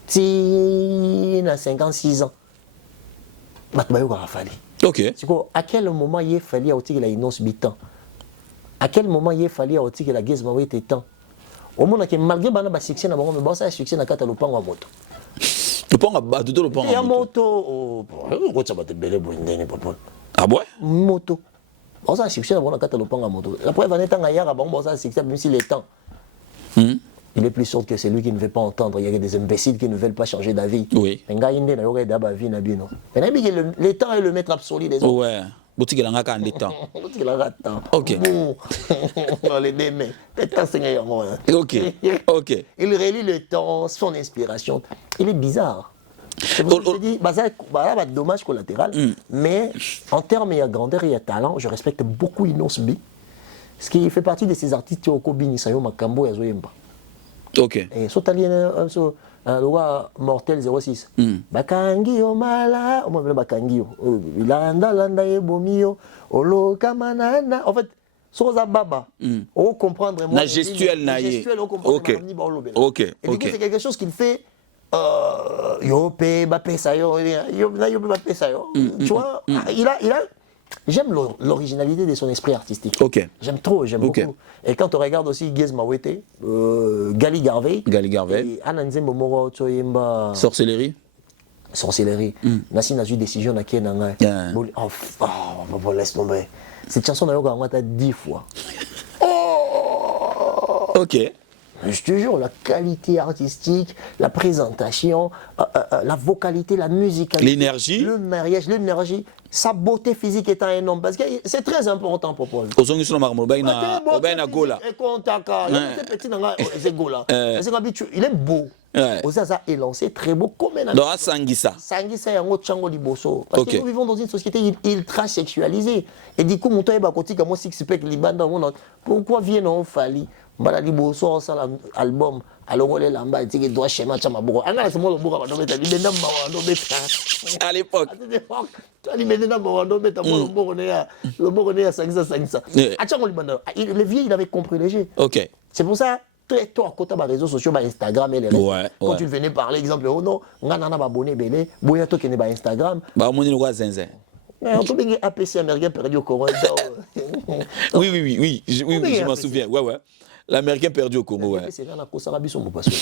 Si à 56 ans, Batubayo a fallu. OK. À quel moment il fallait qu'il a une bitan? À quel moment il fallait que la guise m'avait été temps? Au moment que malgré le succès, mais ça succès na kata lopango à moto. Lopango à tout lopango. Il y a moto. Ça va te belé boindé papa. Ah ouais? Moto. Bon ça succès na kata lopango à moto. La preuve en étant ailleurs bon ça succès même si les temps. Il est plus sûr que celui qui ne veut pas entendre. Il y a des imbéciles qui ne veulent pas changer d'avis. Oui. Mais le temps est le maître absolu des autres. Ouais. Boutique la ngaka en temps. Boutique la ngaka. OK. Dans les deux mains. OK. OK. Il relie le temps, son inspiration. Il est bizarre. Je dis, dommage collatéral, mais en termes de grandeur et de talent, je respecte beaucoup Inos B. Ce qui fait partie de ces artistes qui ont Kobini, Sayo Makambo et Azoyemba. OK. Et Sotalien, le roi mortel 06. Bakangi Omala, on m'appelle Bakangi. Landa Landa Ebomio, Olo Kamanana. En fait, Soza Baba. On comprendre la gestuelle naïe. On comprend. OK. OK. Et du coup, c'est quelque chose qu'il fait. Yo pe Bape Sayo, yo Bape Sayo. Tu vois, il a. J'aime l'originalité de son esprit artistique. OK. J'aime trop, j'aime beaucoup. Et quand on regarde aussi Guez Mawete, Gali Garvey. Et Ananze Momoro Tsoyemba. Sorcellerie. Nasi n'a eu décision à qui n'a laisse tomber. Cette chanson n'a eu 10 fois. OK. Je te jure, la qualité artistique, la présentation, la vocalité, la musicalité, l'énergie, le mariage, l'énergie, sa beauté physique étant un homme. Parce que c'est très important pour Paul. Il est beau. Ozaza est lancé très beau comme un donc Sangisa. Sangisa est un autre chango liboso. Parce que nous vivons dans une société ultra sexualisée. Et du coup, mon temps est bakotique comme moi six pack libanda. Pourquoi vient-on fali? Bala liboso ça l'album. Alors les lamba dit que doit schéma chama boko. Anga c'est moi le boko va mettre libenda mawando mettre. À l'époque. Tu as libenda mawando mettre le boko ne ya Sangisa. Acha mo libanda. Le vieux il avait compris léger. OK. C'est pour ça très tôt à côté des réseaux sociaux, Instagram et les réseaux. Quand tu venais parler, exemple, oh non, on a un abonné, belé, boya to qui n'est pas Instagram. Bah, on est le zinzin. On peut bien APC américain perdu au Congo. Oui, je m'en souviens. Ouais. L'américain perdu au Congo, ouais. C'est un accord Sarabiso, mon pasteur.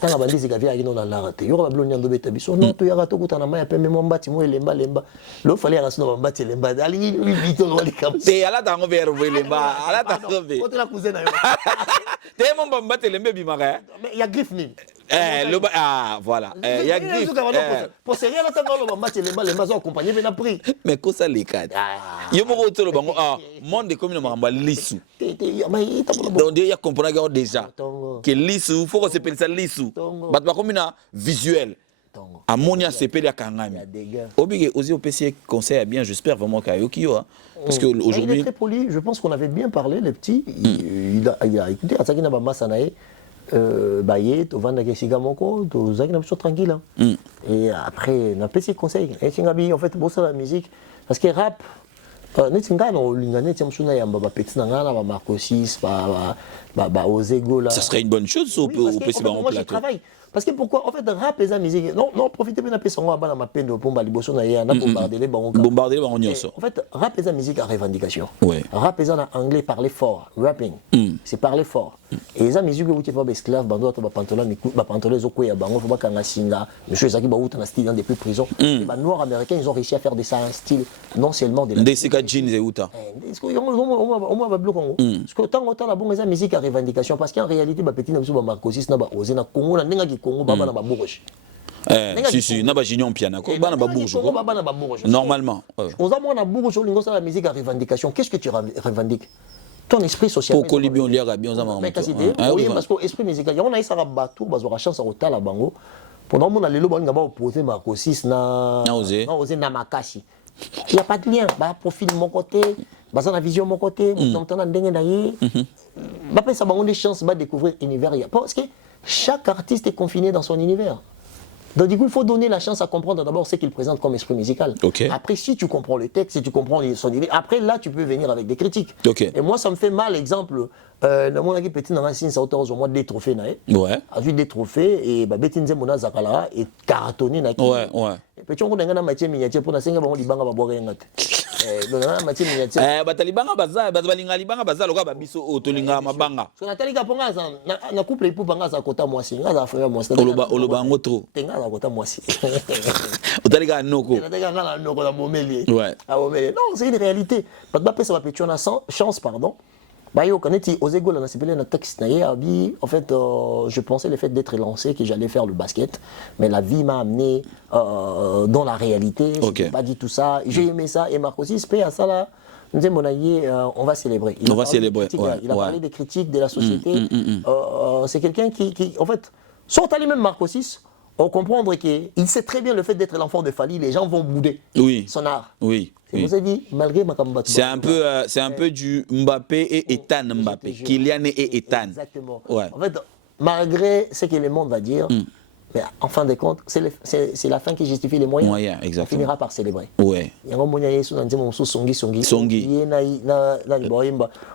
Quand on a dit que avait dans la rate, il y aura blondian de betabiso. Non, tu y aura tout le temps, on a même mon bâtiment, lemba. L'eau fallait rester dans mon bâtiment, lemba. Allez, lui, vite, on va les camps. C'est à la tango vers lemba. À la tango vers. On te la cousine. T'es mon bamba, t'es lemba bimara. Mais il y a griffe, ni. Voilà. Il y a griffe. Pour se rien, on va battre les mazos accompagnés, mais on a pris. Mais quoi ça les cadres? Il y a beaucoup de bango. Monde de communes m'a lissou. Donc il y a compris déjà que lissou, faut qu'on s'appelle ça lissou. Bah tu comme une visuel. Amonia s'appelle à Kangami. Obligé aussi au PC conseil bien. J'espère vraiment qu'il y a Yokio. Parce que aujourd'hui. Il est très poli. Je pense qu'on avait bien parlé les petits. Il a écouté. Asakina Bamba Sanae. Baye, tu vas dans Sigamoko, tu vas dans tranquille. Et après, on a petit conseil. Et en fait, bon, ça la musique. Parce que rap, Netinga no lingane tiam suna ya ba petit nangana ba Marcosis ba Ozego là. Ça serait une bonne chose au PC en plateau. Travaille. Parce que pourquoi en fait rap et la musique non profitez bien de son ba na pendo pomba liboso na ya na bombarder les bancs. Bombarder les bancs nyonso. En fait rap et la musique à revendication. Ouais. Rap et en anglais parler fort, rapping. C'est parler fort. Et la musique que vous t'es pas esclave bando to ba pantalon zoko ya bango ba kanga singa, monsieur Zaki ba uta na style dans depuis prison. Les noirs américains ils ont réussi à faire des ça un style non seulement de des sika jeans et uta. Est-ce que on va bloquer Congo. Parce que tant la bonne musique à revendication parce qu'en réalité ba petit na biso ba Marcosis na ba oser na Congo na ndinga Congo baba na babourge. Si na ba junior piano ko bana ba bourge. Normalement. On a na bourge lingo ça la musique à revendication. Qu'est-ce que tu revendiques? Ton esprit social. Pour Colibi on lira bien ça oui parce que esprit musical on a ça bateau bazora chance au tala bango. Pendant mon lelo banga ba opposer Marcosis na oser na Makasi. Il y a pas de lien, ba profil de mon côté, ba ça na vision de mon côté, on entend ndenge na ye. Ba pensa bango des chances ba découvrir univers parce que chaque artiste est confiné dans son univers. Donc du coup, il faut donner la chance à comprendre d'abord ce qu'il présente comme esprit musical. Okay. Après, si tu comprends le texte, si tu comprends son idée, après là, tu peux venir avec des critiques. Okay. Et moi, ça me fait mal, exemple, dans mon équipe petit dans la scène, ça autour au moins des trophées, ouais. A vu des trophées et bah Betinze Mona Zakala et cartonné na. Ouais. Et petit on a une matière miniature pour na senga bango libanga ba boire ngate. Donc na matière miniature. Batalibanga baza balinga libanga baza loka ba biso otolinga mabanga. So Nathalie Kaponga na couple ipu banga za kota mwasi, ngaza frère mwasi. Oloba ngotro. Tenga za kota mwasi. Otalika noko. Otalika na noko la momeli. Ouais. Non, c'est une réalité. Pas de ça va pétuer na chance pardon. Bah yo kaneti Ozego là na sipele na texte na abi en fait je pensais le fait d'être lancé que j'allais faire le basket mais la vie m'a amené dans la réalité. Okay. J'ai pas dit tout ça, j'ai aimé ça et Marcosis paye à ça là. Nous disons, on va célébrer. On va célébrer. Il a parlé des critiques de la société. C'est quelqu'un qui, en fait, sans aller même Marcosis, on comprend qu'il sait très bien le fait d'être l'enfant de Fali, les gens vont bouder son art. Oui. Je vous ai dit, malgré Makamba. C'est un peu du Mbappé et Ethan Mbappé. Kylian et Ethan. Exactement. Ouais. En fait, malgré ce que le monde va dire, mais en fin de compte, c'est la fin qui justifie les moyens. Exactement. On finira par célébrer. Ouais. Il y a un moment où Songi.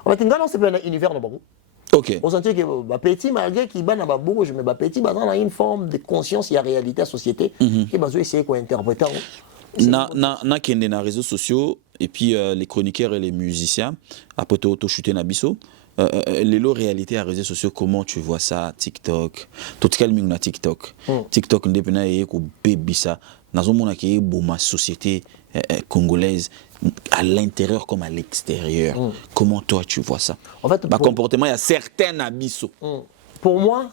En fait, c'est un univers de Bango. Ok. On sentit que petit malgré qu'il bat dans la bouche, mais petit dans une forme de conscience, il y a réalité à la société qui va essayer d'interpréter. Na kende na réseaux sociaux et puis les chroniqueurs et les musiciens après to chuter na biso les lots réalité à réseaux sociaux comment tu vois ça TikTok tout quel ming na TikTok TikTok ndepena ye ko bebisa nazomona ke boma société congolaise à l'intérieur comme à l'extérieur. Comment toi tu vois ça? En fait, comportement il y a certains abysses. Pour moi,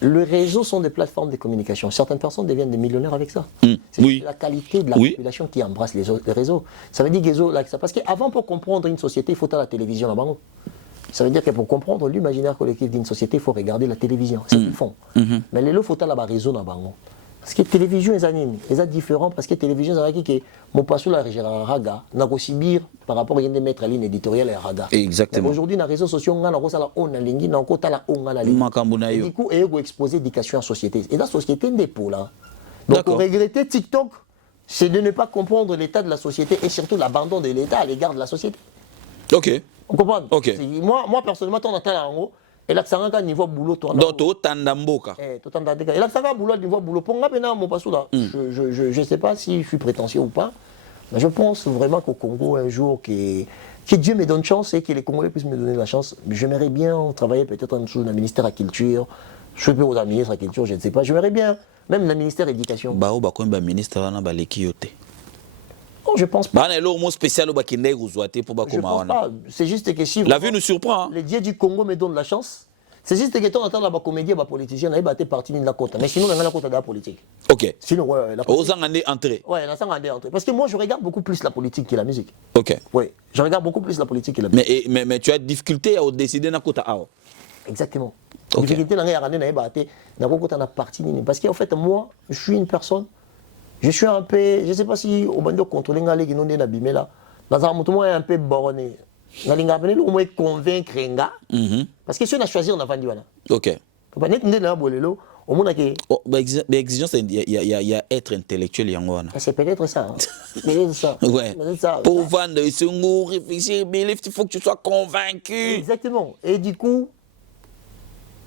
les réseaux sont des plateformes de communication. Certaines personnes deviennent des millionnaires avec ça. C'est la qualité de la population qui embrasse les réseaux. Ça veut dire que parce qu'avant pour comprendre une société, il faut à la télévision là-bas. Ça veut dire que pour comprendre l'imaginaire collectif d'une société, il faut regarder la télévision. C'est ce qu'ils font. Mais les lots, il faut à la réseau là-bas. Parce que la télévision est anime, c'est différent parce que la télévision, c'est vrai que mon passou la raga, n'a pas subir par rapport à des mettre à ligne éditoriale et raga. Exactement. Aujourd'hui, dans les réseaux sociaux, on a la ligne, on a la on a la ligne. Et du coup, il faut exposer l'éducation à la société. Et la société n'est pas là. Donc, pour regretter TikTok, c'est de ne pas comprendre l'état de la société et surtout l'abandon de l'État à l'égard de la société. Ok. On comprend? Ok. Moi, personnellement, on attend là en haut. Et là, ça a un niveau boulot. Donc, tu as un mboka. Et là, ça a un boulot, niveau boulot. Pour moi, je ne sais pas si je suis prétentieux ou pas, mais je pense vraiment qu'au Congo, un jour, que Dieu me donne chance et que les Congolais puissent me donner la chance. J'aimerais bien travailler peut-être en dessous d'un ministère de la Culture. Je peux aux ministres de la Culture, je ne sais pas. J'aimerais bien, même le ministère de l'Éducation. Ministre je pense pas. C'est juste que si... La vue nous surprend. Les dieux du Congo me donnent la chance. C'est juste que quand on entend la comédie, les politiciens, on a battu partie de la côte. Mais sinon, on a la côte de la politique. Ok. Sinon, ouais. Aux Angandais entrés. Ouais, on a entré. Parce que moi, je regarde beaucoup plus la politique que la musique. Ok. Oui, je regarde beaucoup plus la politique que la musique. Mais tu as difficulté à décider de la côte à. Exactement. La difficulté, on a battu la côte de partie. Parce qu'en fait, moi, je suis une personne. Je suis un peu, je ne sais pas si au bando contrôler les qui n'ont pas abîmé là. Dans un moment, un peu borné. Dans les gars, au moins convaincre parce que si on a choisi, on a vendu là. Ok. Mais exigence, il y a être intellectuel. C'est peut-être ça. Peut-être ça. Ouais. Pour vendre, réfléchir, il faut que tu sois convaincu. Exactement. Et du coup,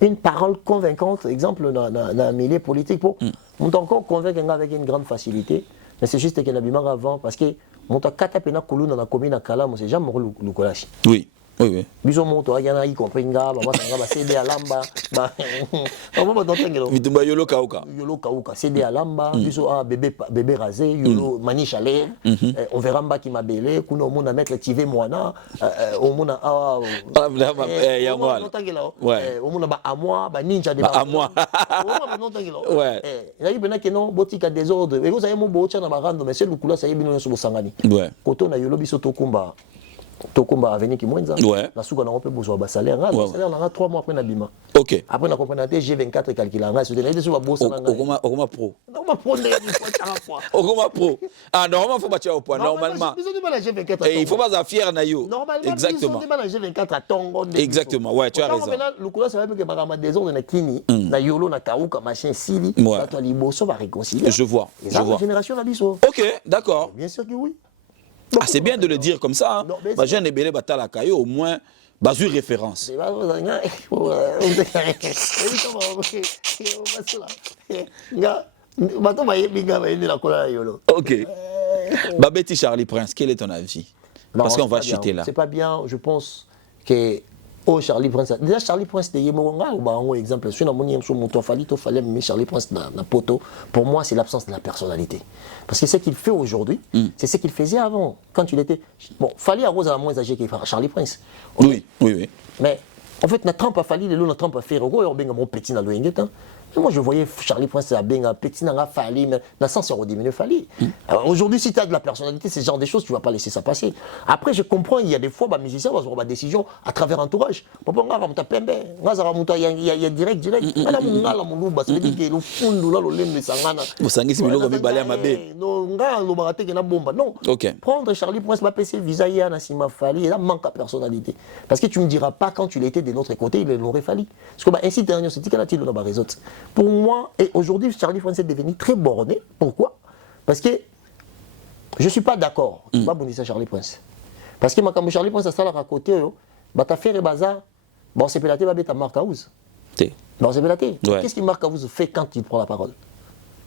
une parole convaincante, exemple dans le milieu politique, on peut encore convaincre avec une grande facilité, mais c'est juste qu'il y a bien avant, parce que mon temps, quand tu as dans la commune à Kala, c'est jamais le collage. Oui. Oui. Biso moto ayana y compris nga ba masanga ba CD alamba ba on va dans tengelo bitumba yolo kauka CD alamba biso bébé rasé yolo mani chalet on verra mba qui m'a belé kuno mona mettre TV mwana on mona ya moi on mona ba à moi ba ninja de à moi on va dans tengelo ya ibena que non botika désordre et vous avez mon bocha na barando mais c'est le couleur ça yebino so bosangani koto na yolo biso tokumba avenir qui mwenza la souka na pe besoin ba salaire nga salaire na 3 mois après na bima OK après na comprendre G24 calculer nga c'est de sur bossa na okoma pro normalement faut battre au point normalement il faut pas fier na yo exactement G24 à tongo exactement ouais tu as raison le couleur ça va que ba désordre na kini na yolo na kauka machin sili bato liboso va réconcilier je vois génération na biso OK d'accord bien sûr que oui. C'est bien de le dire comme ça. Bah, j'ai un ébélé batala kayo au moins basu référence. OK. Babeti Charlie Prince, quel est ton avis? Parce qu'on va chuter là. C'est pas bien, je pense que oh Charlie Prince déjà Charlie Prince de yemonga ou ba un exemple sur na moni sur moto fallait mais Charlie Prince na poto pour moi c'est l'absence de la personnalité parce que ce qu'il fait aujourd'hui c'est ce qu'il faisait avant quand il était bon fallait à Rose à moins âgé que Charlie Prince oui mais en fait na trempe a fallu le na trempe a fait rego et ben mon petit na loingeta. Moi, je voyais Charlie Prince à Benga, petit n'a fallu, mais dans le sens, il diminué fallu. Aujourd'hui, si tu as de la personnalité, c'est ce genre de choses, tu ne vas pas laisser ça passer. Après, je comprends, il y a des fois, les musiciens vont avoir des décisions à travers l'entourage. Il y a direct. Ça veut dire que non. Prendre Charlie Prince, va passer le visa, il y a un fallu, il manque de personnalité. Parce que tu ne me diras pas quand tu l'étais de l'autre côté, il l'aurait fallu. Parce que ainsi, c'est qu'il y a des réseaux. Pour moi, et aujourd'hui, Charlie Prince est devenu très borné. Pourquoi? Parce que je ne suis pas d'accord. Je ne suis pas bon ça Charlie Prince. Parce que quand Charlie Prince a ça à côté, tu fait le bazar, bon, c'est pélaté, tu as marqué à vous. Bon, c'est pélaté. Qu'est-ce qui marque à vous fait quand il prend la parole?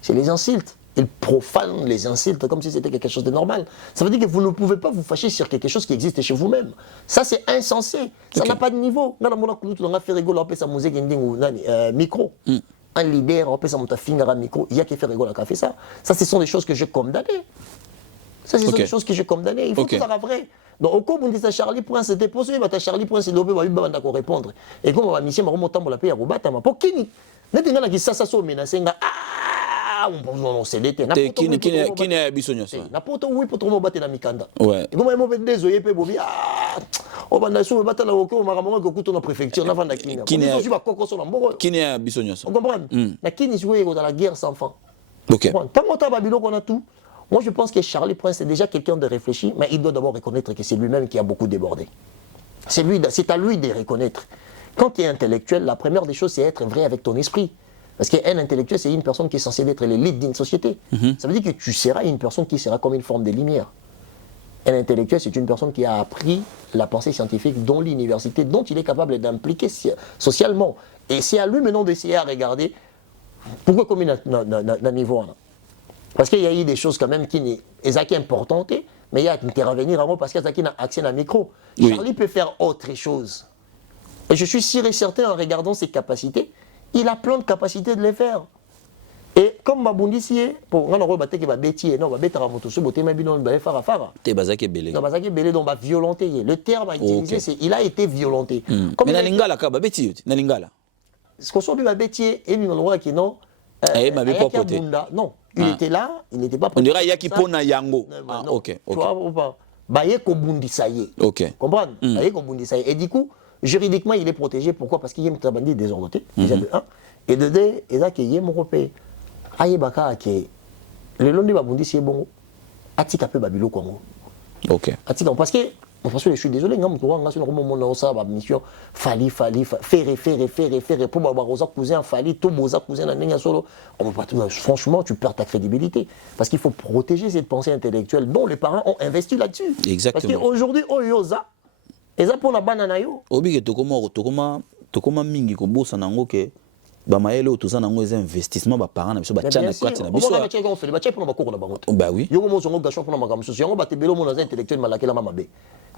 C'est les insultes. Il profane les insultes comme si c'était quelque chose de normal. Ça veut dire que vous ne pouvez pas vous fâcher sur quelque chose qui existe chez vous-même. Ça, c'est insensé. Ça n'a pas de niveau. Micro. Un leader, on peut s'en faire un micro. Il y a qui fait rigoler qui a fait ça. Ça, ce sont des choses que j'ai condamnées. Ça, ce sont des choses que j'ai condamnées. Il faut que ça soit vrai. Donc, au cas où on dit ça, Charlie Prince, c'était possible, Charlie Prince, il doit répondre. Et comme on va mission, on va remonter la paix à Robata. Pour qui n'est-ce que ça soit menacé? On s'est dété. Qui n'est bisogno ça? N'importe où pour trouver battre la mikanda. Ouais. Et comment on désolé pe bobi on va naître battre la oko maramama ko kuto na préfecture na vanda kina. Qui n'est bisogno ça? On comprend? Na kini jouer dans la guerre sans fin. OK. Tant qu'on Babylone qu'on a tout. Moi je pense que Charlie Prince est déjà quelqu'un de réfléchi, mais il doit d'abord reconnaître que c'est lui-même qui a beaucoup débordé. C'est à lui de reconnaître. Quand tu es intellectuel, la première des choses c'est être vrai avec ton esprit. Parce qu'un intellectuel, c'est une personne qui est censée être l'élite d'une société. Ça veut dire que tu seras une personne qui sera comme une forme de lumière. Un intellectuel, c'est une personne qui a appris la pensée scientifique dans l'université, dont il est capable d'impliquer socialement. Et c'est à lui maintenant d'essayer à regarder pourquoi comme un niveau. Parce qu'il y a eu des choses quand même qui sont importantes, mais il y a intervenir avant parce qu'il y a accès à un micro. Charlie peut faire autre chose. Et je suis sûr et certain en regardant ses capacités, il a plein de capacités de les faire. Et comme Mabundisi, pour on va battre bêtier, non, va battre à moto, boté mais binon va faire affaire. T'es bazaki belé. Non, bazaki belé donc va violenter. Le terme utilisé c'est il a été violenté. Mais na lingala ka ba bêtier, na lingala. Ce qu'on soit du bêtier et lui on voit que non. Ma pas poté. Non, il était là, il n'était pas. On dirait il y a qui pona yango. OK. Tu vois ba ye ko bundisa ye. OK. Comprendre? Ba ye ko bundisa ye. Et du coup juridiquement, il est protégé. Pourquoi? Parce qu'il y a un bandit désordonné. Déjà de 1. Et de 2, il y a un européen. Aïe baka ke le long de Babundi c'est bon. Atika pe babilo Congo. OK. Atika parce que Parce que je suis désolé, ma mission, faire, pour ma cousin, tout cousin, franchement, tu perds ta crédibilité. Parce qu'il faut protéger cette pensée intellectuelle dont les parents ont investi là-dessus. Exactement. Parce qu'aujourd'hui, et ça pour la banane, bamayele otoza nango eza investissement ba parents na biso ba tchana kwati na biso bah oui yo mo zongo gachon pour na makamso yango ba tebelo mo na intellectuel malakela mamabe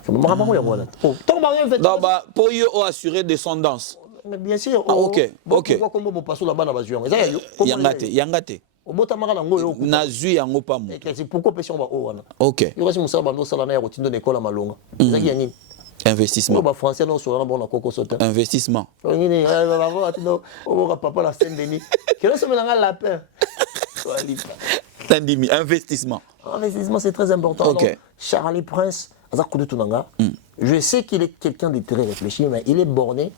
makambo ya wala tant ba rien non bah pour yo assurer descendance mais bien sûr OK pourquoi comme mo passo la bana ba zuanga yangate obota makala ngo yo na zui yango pa mo c'est pourquoi passion ba o wana OK yo kasi musala bando sala na ya rotindo l'école malonga ezaki ya nini investissement. Français non sur bon coco sauté. Investissement. Papa la Saint-Denis. Quel est ce lapin? Investissement. Investissement c'est très important. OK. Charlie Prince, je sais qu'il est quelqu'un de très réfléchi, mais il est borné.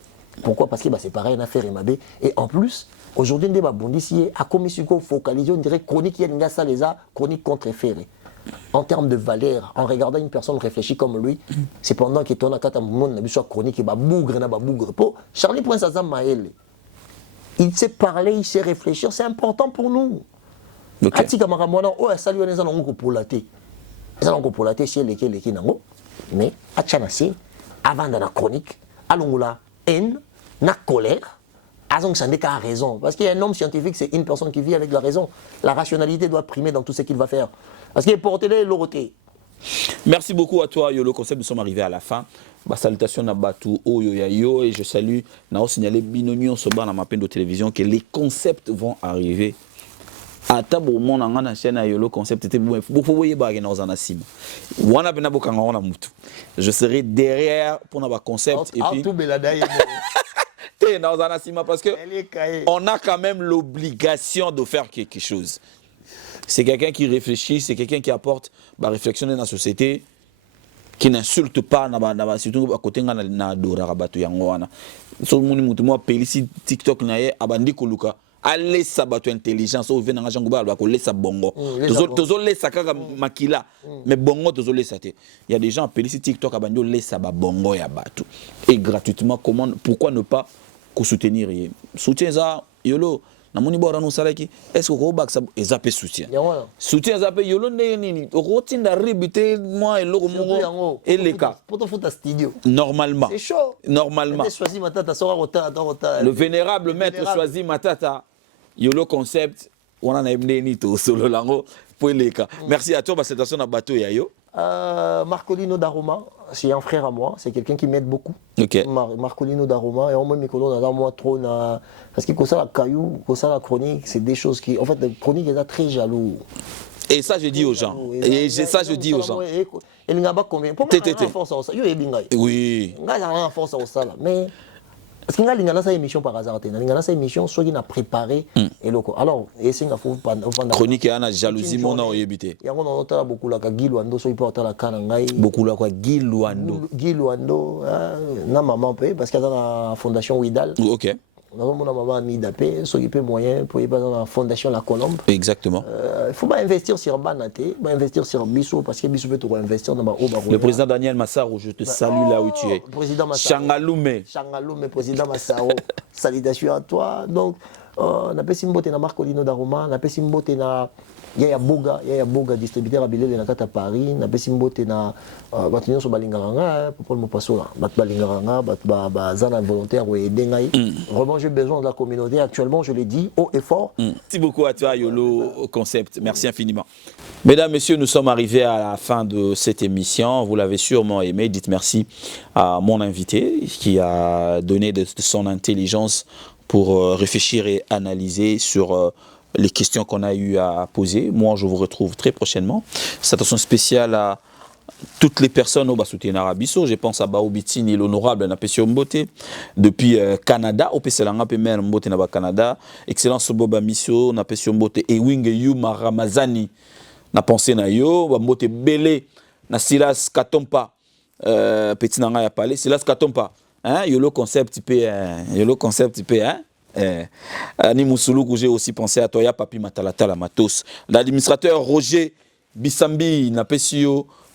Pourquoi? Parce que c'est pareil, une affaire Mabé. Et en plus, aujourd'hui, on a bondi à commission focalisé, on dirait chronique, il y a ça les chronique contre ferré. En termes de valeur, en regardant une personne réfléchie comme lui, c'est pendant qu'il tourne à 4 monde, il a chronique, il a bougre. Charlie Prince Azam Maël, il sait parler, il sait réfléchir, c'est important pour nous. Ati Kamaramwana, oh, salut, on est en train pour la thé. On est en train pour la thé, c'est les nango. Mais, Achanasi, avant dans la chronique, allons là, haine, na colère. Azong Sandeka a raison. Parce qu'un homme scientifique, c'est une personne qui vit avec la raison. La rationalité doit primer dans tout ce qu'il va faire. Parce qu'il est porté les lorotés. Merci beaucoup à toi, Yolo Concept. Nous sommes arrivés à la fin. Salutations à Batou, Oyo Yayo. Et je salue, Nao signalé Binonion Soba dans ma peine de télévision que les concepts vont arriver. À tabo mon angana chaîne à Yolo Concept était beaucoup voyez bagay dans anasim. Wana bena bokanga wana mutu. Je serai derrière pour na ba concept et puis dans anasim parce que on a quand même l'obligation de faire quelque chose. C'est quelqu'un qui réfléchit, c'est quelqu'un qui apporte la réflexion dans la société, qui n'insulte pas, surtout à côté de la Dora Rabatou Yangoana. Si vous avez TikTok, abandi koluka. Allez sabato intelligence au venant à Jangoba va coller sa bongo. Tozo les sakaka makila mais bongo tozo les sate. Il y a des gens appelés TikTok abando les saba bongo ya batu et gratuitement comment pourquoi ne pas soutenir soutien ça yolo na moni bora no salaki est-ce que ko baksa ezapé soutien soutien ezapé yolo nini rotinda ribité moi et loko mongo et les cas pour foot studio normalement c'est chaud normalement choisi matata sera rota le vénérable maître choisi matata Yolo Concept, on en a amené tout solo lango pour les cas. Merci à toi pour cette station à bateau yayo. Marcolino Daroma, c'est un frère à moi, c'est quelqu'un qui m'aide beaucoup. OK. Marcolino Daroma et on me Mikolo dans moi trop na parce que ça la caillou, ça la chronique, c'est des choses qui en fait la chronique est très jaloux. Et ça je dis aux gens. Et ça je dis aux gens. Et il n'y a pas combien. Pour moi, force à ça. Oui. Il y a force à ça mais parce qu'il y a une émission par hasard, il y a une émission soit il a préparé et loco. Alors, et c'est faut chronique et ana jalousie mon a yebité. Il y a on a beaucoup la Guy Luando soit il porte la kanangai. Beaucoup la quoi Guy Luando na maman peut parce qu'il y a dans la fondation Widal. OK. On a mon maman mis d'apé, s'occuper moyen pour y passer dans la fondation La Colombe. Exactement. Il faut pas investir sur Banaté, pas investir sur Bissou parce que Bissou peut tout investir dans le président Daniel Massaro, je te salue là où tu es. Président Massaro. Changaloume, président Massaro. Salutations à toi. Donc, on a pas simboté na Marcolino Daroma, on a pas simboté na Yaya Boga distributeur à Bilele na kata Paris, na pas simboté na batunyo so balingaranga pour le passo là. Bat balingaranga, bat zana volontaire ou dengai. Vraiment j'ai besoin de la communauté actuellement, je l'ai dit haut et fort. Merci beaucoup à toi Yolo Concept. Merci infiniment. Mesdames, Messieurs, nous sommes arrivés à la fin de cette émission. Vous l'avez sûrement aimé. Dites merci à mon invité qui a donné de son intelligence pour réfléchir et analyser sur les questions qu'on a eu à poser. Moi, je vous retrouve très prochainement. Cette attention spéciale à toutes les personnes au Bassoutien Arabiso. Je pense à Baobitini, l'honorable Napesio Mbote, depuis Canada, au Pesselanga Pemer Mbote Naba Canada, Excellence Boba Misso, Napesio Mbote, Ewing Yuma Ramazani, na pensé na yo, Mbote Bele, na Silas Katompa, petit nanga ya parlé, Silas Katompa, hein, Yolo Concept IP, hein. Ni Moussoulou que j'ai aussi pensé à toi, Papi Matalata la Matos. L'administrateur Roger Bissambi n'a pas su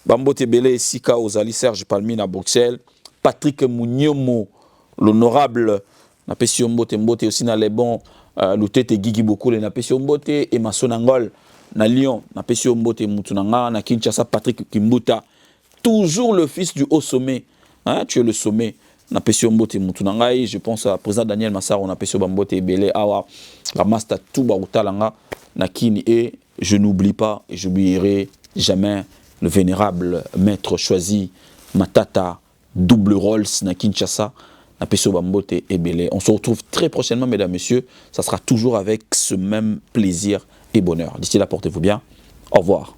Bambote Belé Sika Ozali Serge Palmi à Bruxelles, Patrick Mouniomo, l'honorable, na pesio mbote aussi na les bons, Lutete Gigi Boko, na pesio mbote, et Masonangol, na Lyon, na pesio mbote Moutunanga, na Kinshasa, Patrick Kimbuta, toujours le fils du haut sommet, hein, tu es le sommet, na pesio mbote Moutunanga, et je pense à président Daniel Massar, on a pesio Bambote Belé, Awa, Ramasta Touba Utalanga, na Kini, et je n'oublie pas, et j'oublierai jamais le vénérable maître choisi Matata double Rolls na Kinshasa na Peso Bambote et Belé. On se retrouve très prochainement, mesdames, messieurs. Ça sera toujours avec ce même plaisir et bonheur. D'ici là, portez-vous bien. Au revoir.